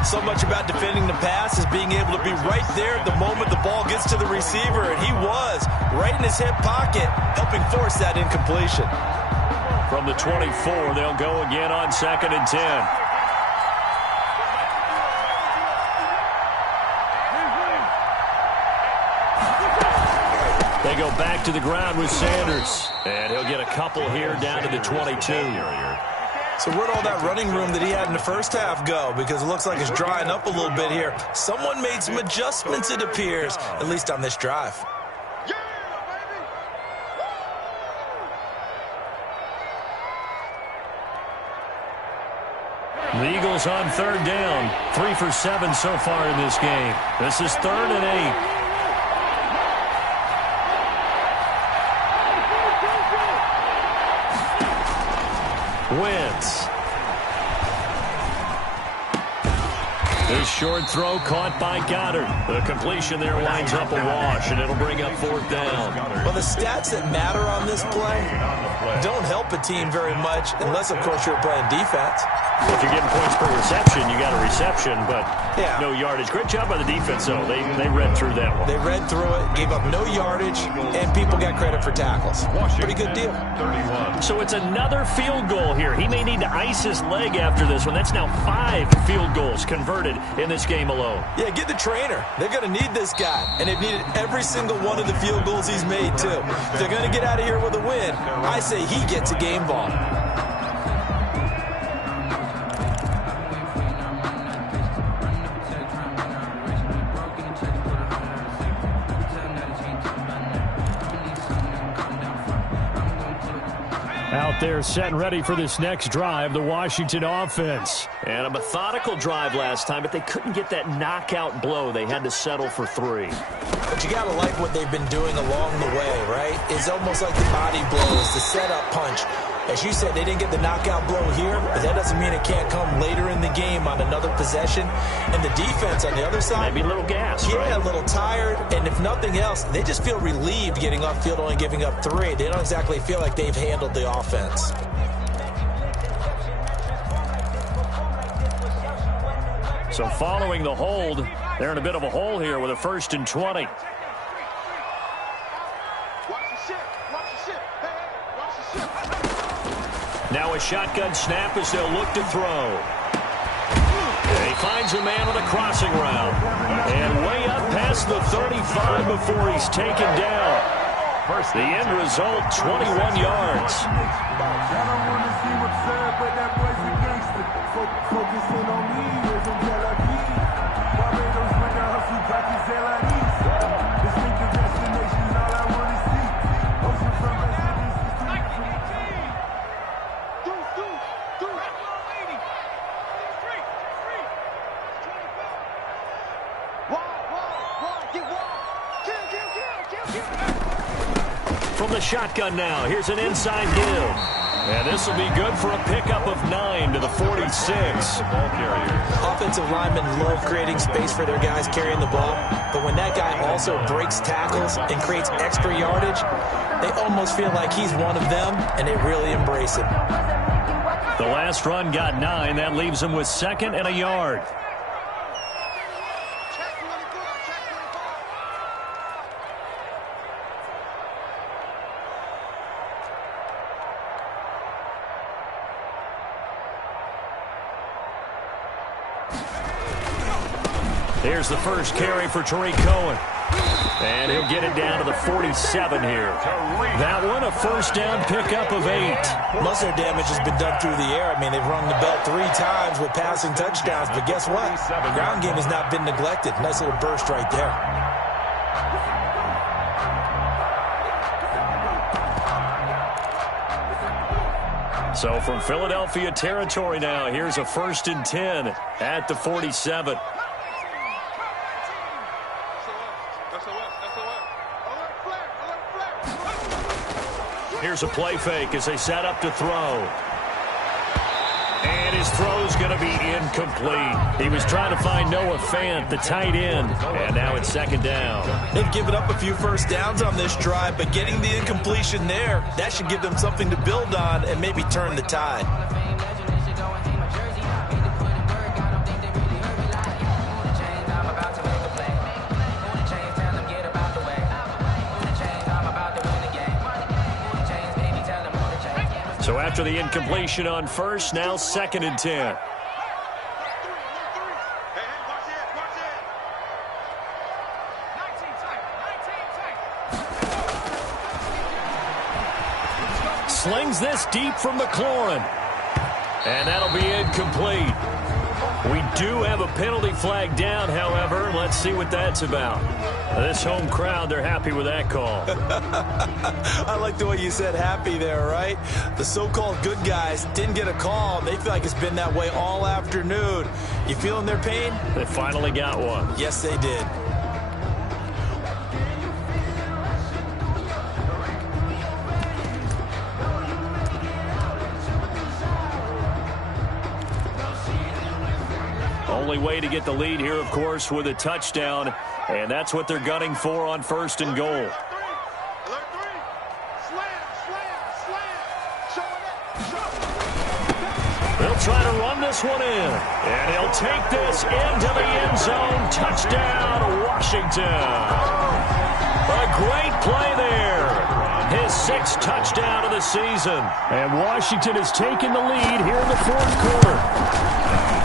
So much about defending the pass is being able to be right there at the moment the ball gets to the receiver. And he was right in his hip pocket, helping force that incompletion. From the 24, they'll go again on 2nd and 10. They go back to the ground with Sanders. And he'll get a couple here down to the 22. So where'd all that running room that he had in the first half go? Because it looks like it's drying up a little bit here. Someone made some adjustments, it appears, at least on this drive. The Eagles on 3rd down. 3 for 7 so far in this game. This is 3rd and 8. Wentz. This short throw caught by Goddard. The completion there winds up a wash, and it'll bring up 4th down. Well, the stats that matter on this play don't help a team very much, unless, of course, you're playing defense. If you're getting points per reception, you got a reception, but yeah, no yardage. Great job by the defense, though. They read through that one. They read through it, gave up no yardage, and people got credit for tackles. Pretty good deal. 31. So it's another field goal here. He may need to ice his leg after this one. That's now 5 field goals converted in this game alone. Yeah, get the trainer. They're going to need this guy, and they've needed every single one of the field goals he's made, too. If they're going to get out of here with a win, I say he gets a game ball. Out there set and ready for this next drive, the Washington offense. And a methodical drive last time, but they couldn't get that knockout blow. They had to settle for 3. But you got to like what they've been doing along the way, right? It's almost like the body blows, the setup punch. As you said, they didn't get the knockout blow here, but that doesn't mean it can't come later in the game on another possession. And the defense on the other side, maybe a little gas, yeah, right? A little tired. And if nothing else, they just feel relieved getting off field, only giving up 3. They don't exactly feel like they've handled the offense. So following the hold, they're in a bit of a hole here with a 1st and 20. Now a shotgun snap as they'll look to throw. And he finds a man on a crossing route. And way up past the 35 before he's taken down. The end result, 21 yards. From the shotgun now, here's an inside give. And this will be good for a pickup of 9 to the 46. Offensive linemen love creating space for their guys carrying the ball, but when that guy also breaks tackles and creates extra yardage, they almost feel like he's one of them, and they really embrace him. The last run got 9. That leaves them with 2nd and a yard. Here's the first carry for Tariq Cohen. And he'll get it down to the 47 here. That one, a 1st down pickup of 8. Most of their damage has been done through the air. I mean, they've rung the bell 3 times with passing touchdowns. But guess what? The ground game has not been neglected. Nice little burst right there. So from Philadelphia territory now, here's a 1st and 10 at the 47. Here's a play fake as they set up to throw. And his throw's going to be incomplete. He was trying to find Noah Fant, the tight end. And now it's 2nd down. They've given up a few 1st downs on this drive, but getting the incompletion there, that should give them something to build on and maybe turn the tide. So after the incompletion on 1st, now 2nd and 10. Slings this deep from McLaurin. And that'll be incomplete. We do have a penalty flag down, however. Let's see what that's about. This home crowd, they're happy with that call. I like the way you said happy there, right? The so-called good guys didn't get a call. They feel like it's been that way all afternoon. You feeling their pain? They finally got one. Yes, they did. Only way to get the lead here, of course, with a touchdown. And that's what they're gunning for on 1st and goal. They'll try to run this one in. And he'll take this into the end zone. Touchdown, Washington. A great play there. His 6th touchdown of the season. And Washington has taken the lead here in the 4th quarter.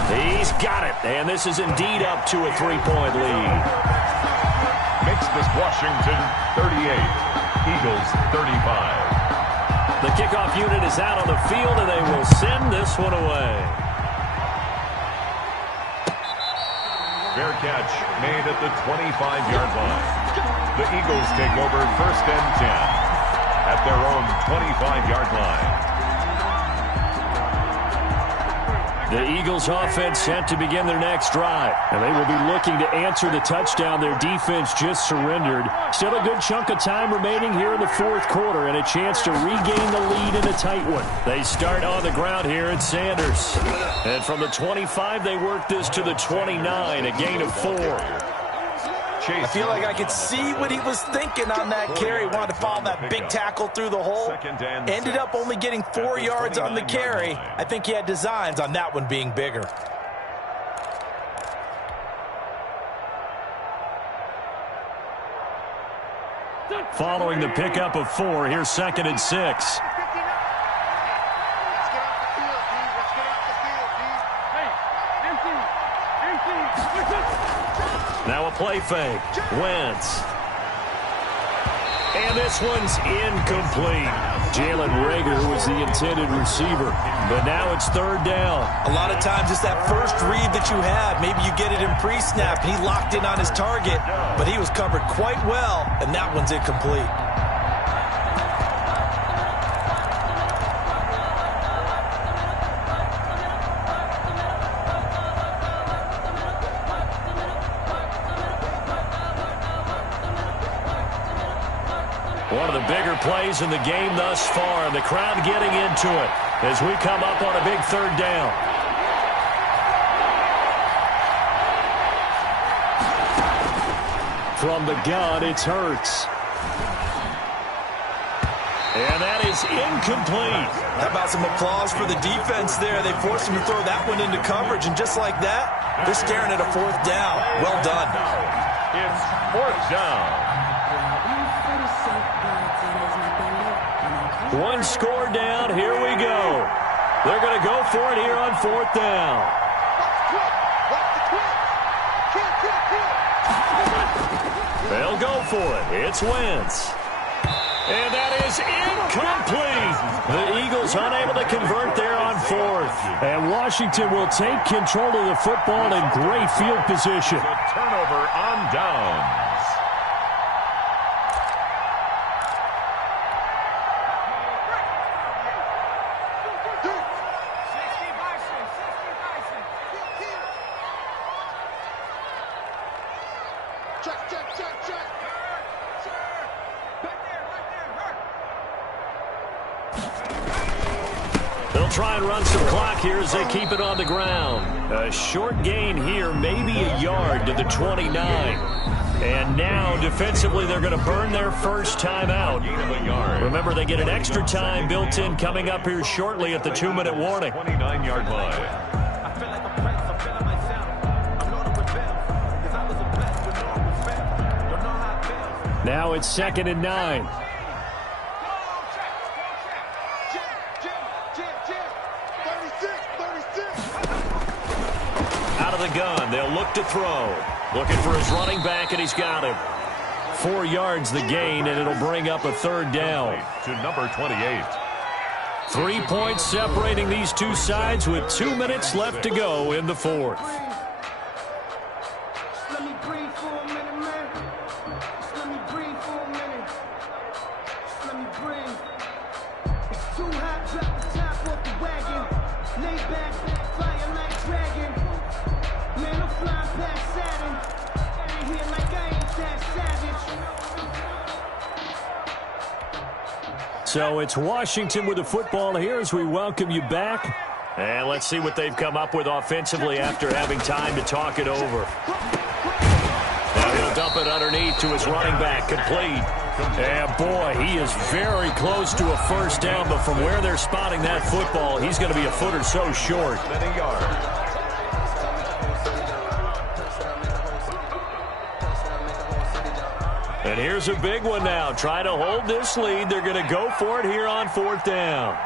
He's got it. And this is indeed up to a 3-point lead. Makes this Washington 38. Eagles 35. The kickoff unit is out on the field, and they will send this one away. Fair catch made at the 25-yard line. The Eagles take over 1st and 10 at their own 25-yard line. The Eagles offense set to begin their next drive, and they will be looking to answer the touchdown their defense just surrendered. Still a good chunk of time remaining here in the 4th quarter and a chance to regain the lead in a tight one. They start on the ground here at Sanders. And from the 25, they work this to the 29, a gain of 4. I feel like I could see what he was thinking on that carry. Wanted to follow that big tackle through the hole. Ended up only getting 4 yards on the carry. I think he had designs on that one being bigger. Following the pickup of 4, here's 2nd and 6. Now a play fake. Wentz. And this one's incomplete. Jalen Reagor was the intended receiver. But now it's 3rd down. A lot of times it's that first read that you have. Maybe you get it in pre-snap. He locked in on his target, but he was covered quite well, and that one's incomplete. One of the bigger plays in the game thus far, and the crowd getting into it as we come up on a big 3rd down. From the gun, it's Hurts. And that is incomplete. How about some applause for the defense there? They forced him to throw that one into coverage, and just like that, they're staring at a 4th down. Well done. It's 4th down. One score down, here we go. They're going to go for it here on 4th down. They'll go for it. It's Wentz. And that is incomplete. The Eagles unable to convert there on 4th. And Washington will take control of the football in great field position. A turnover on downs. They'll try and run some clock here as they keep it on the ground. A short gain here, maybe a yard to the 29. And now, defensively, they're going to burn their first timeout. Remember, they get an extra time built in coming up here shortly at the 2-minute warning. 29-yard line. Now it's 2nd and 9. Out of the gun, they'll look to throw. Looking for his running back, and he's got him. 4 yards the gain, and it'll bring up a 3rd down. To number 28. 3 points separating these two sides with 2 minutes left to go in the 4th. So it's Washington with the football here as we welcome you back. And let's see what they've come up with offensively after having time to talk it over. Now he'll dump it underneath to his running back, complete. And boy, he is very close to a first down, but from where they're spotting that football, he's going to be a foot or so short. Many yards. And here's a big one now. Trying to hold this lead. They're going to go for it here on fourth down.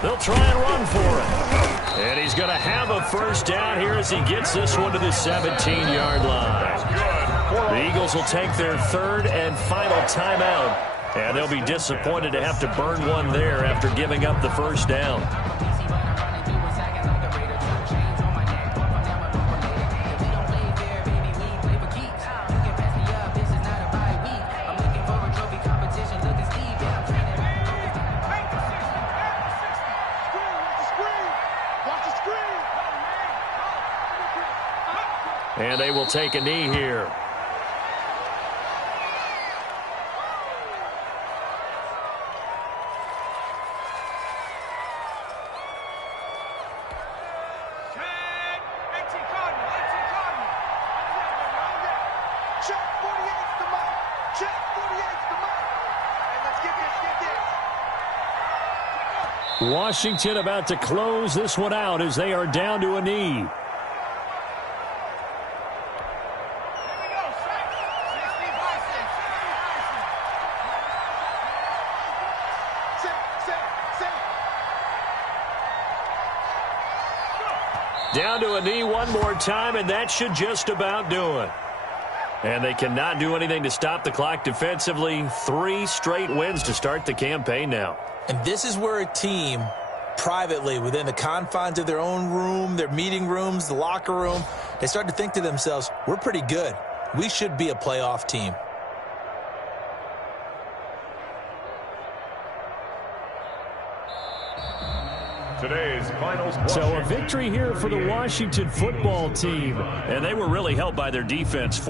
They'll try and run for it. And he's going to have a first down here as he gets this one to the 17-yard line. The Eagles will take their third and final timeout. And they'll be disappointed to have to burn one there after giving up the first down. And they will take a knee here. Washington about to close this one out as they are down to a knee. Down to a knee one more time, and that should just about do it. And they cannot do anything to stop the clock defensively. 3 straight wins to start the campaign now. And this is where a team, privately, within the confines of their own room, their meeting rooms, the locker room, they start to think to themselves, we're pretty good. We should be a playoff team. Today's finals. So a victory here for the Washington football team. And they were really helped by their defense.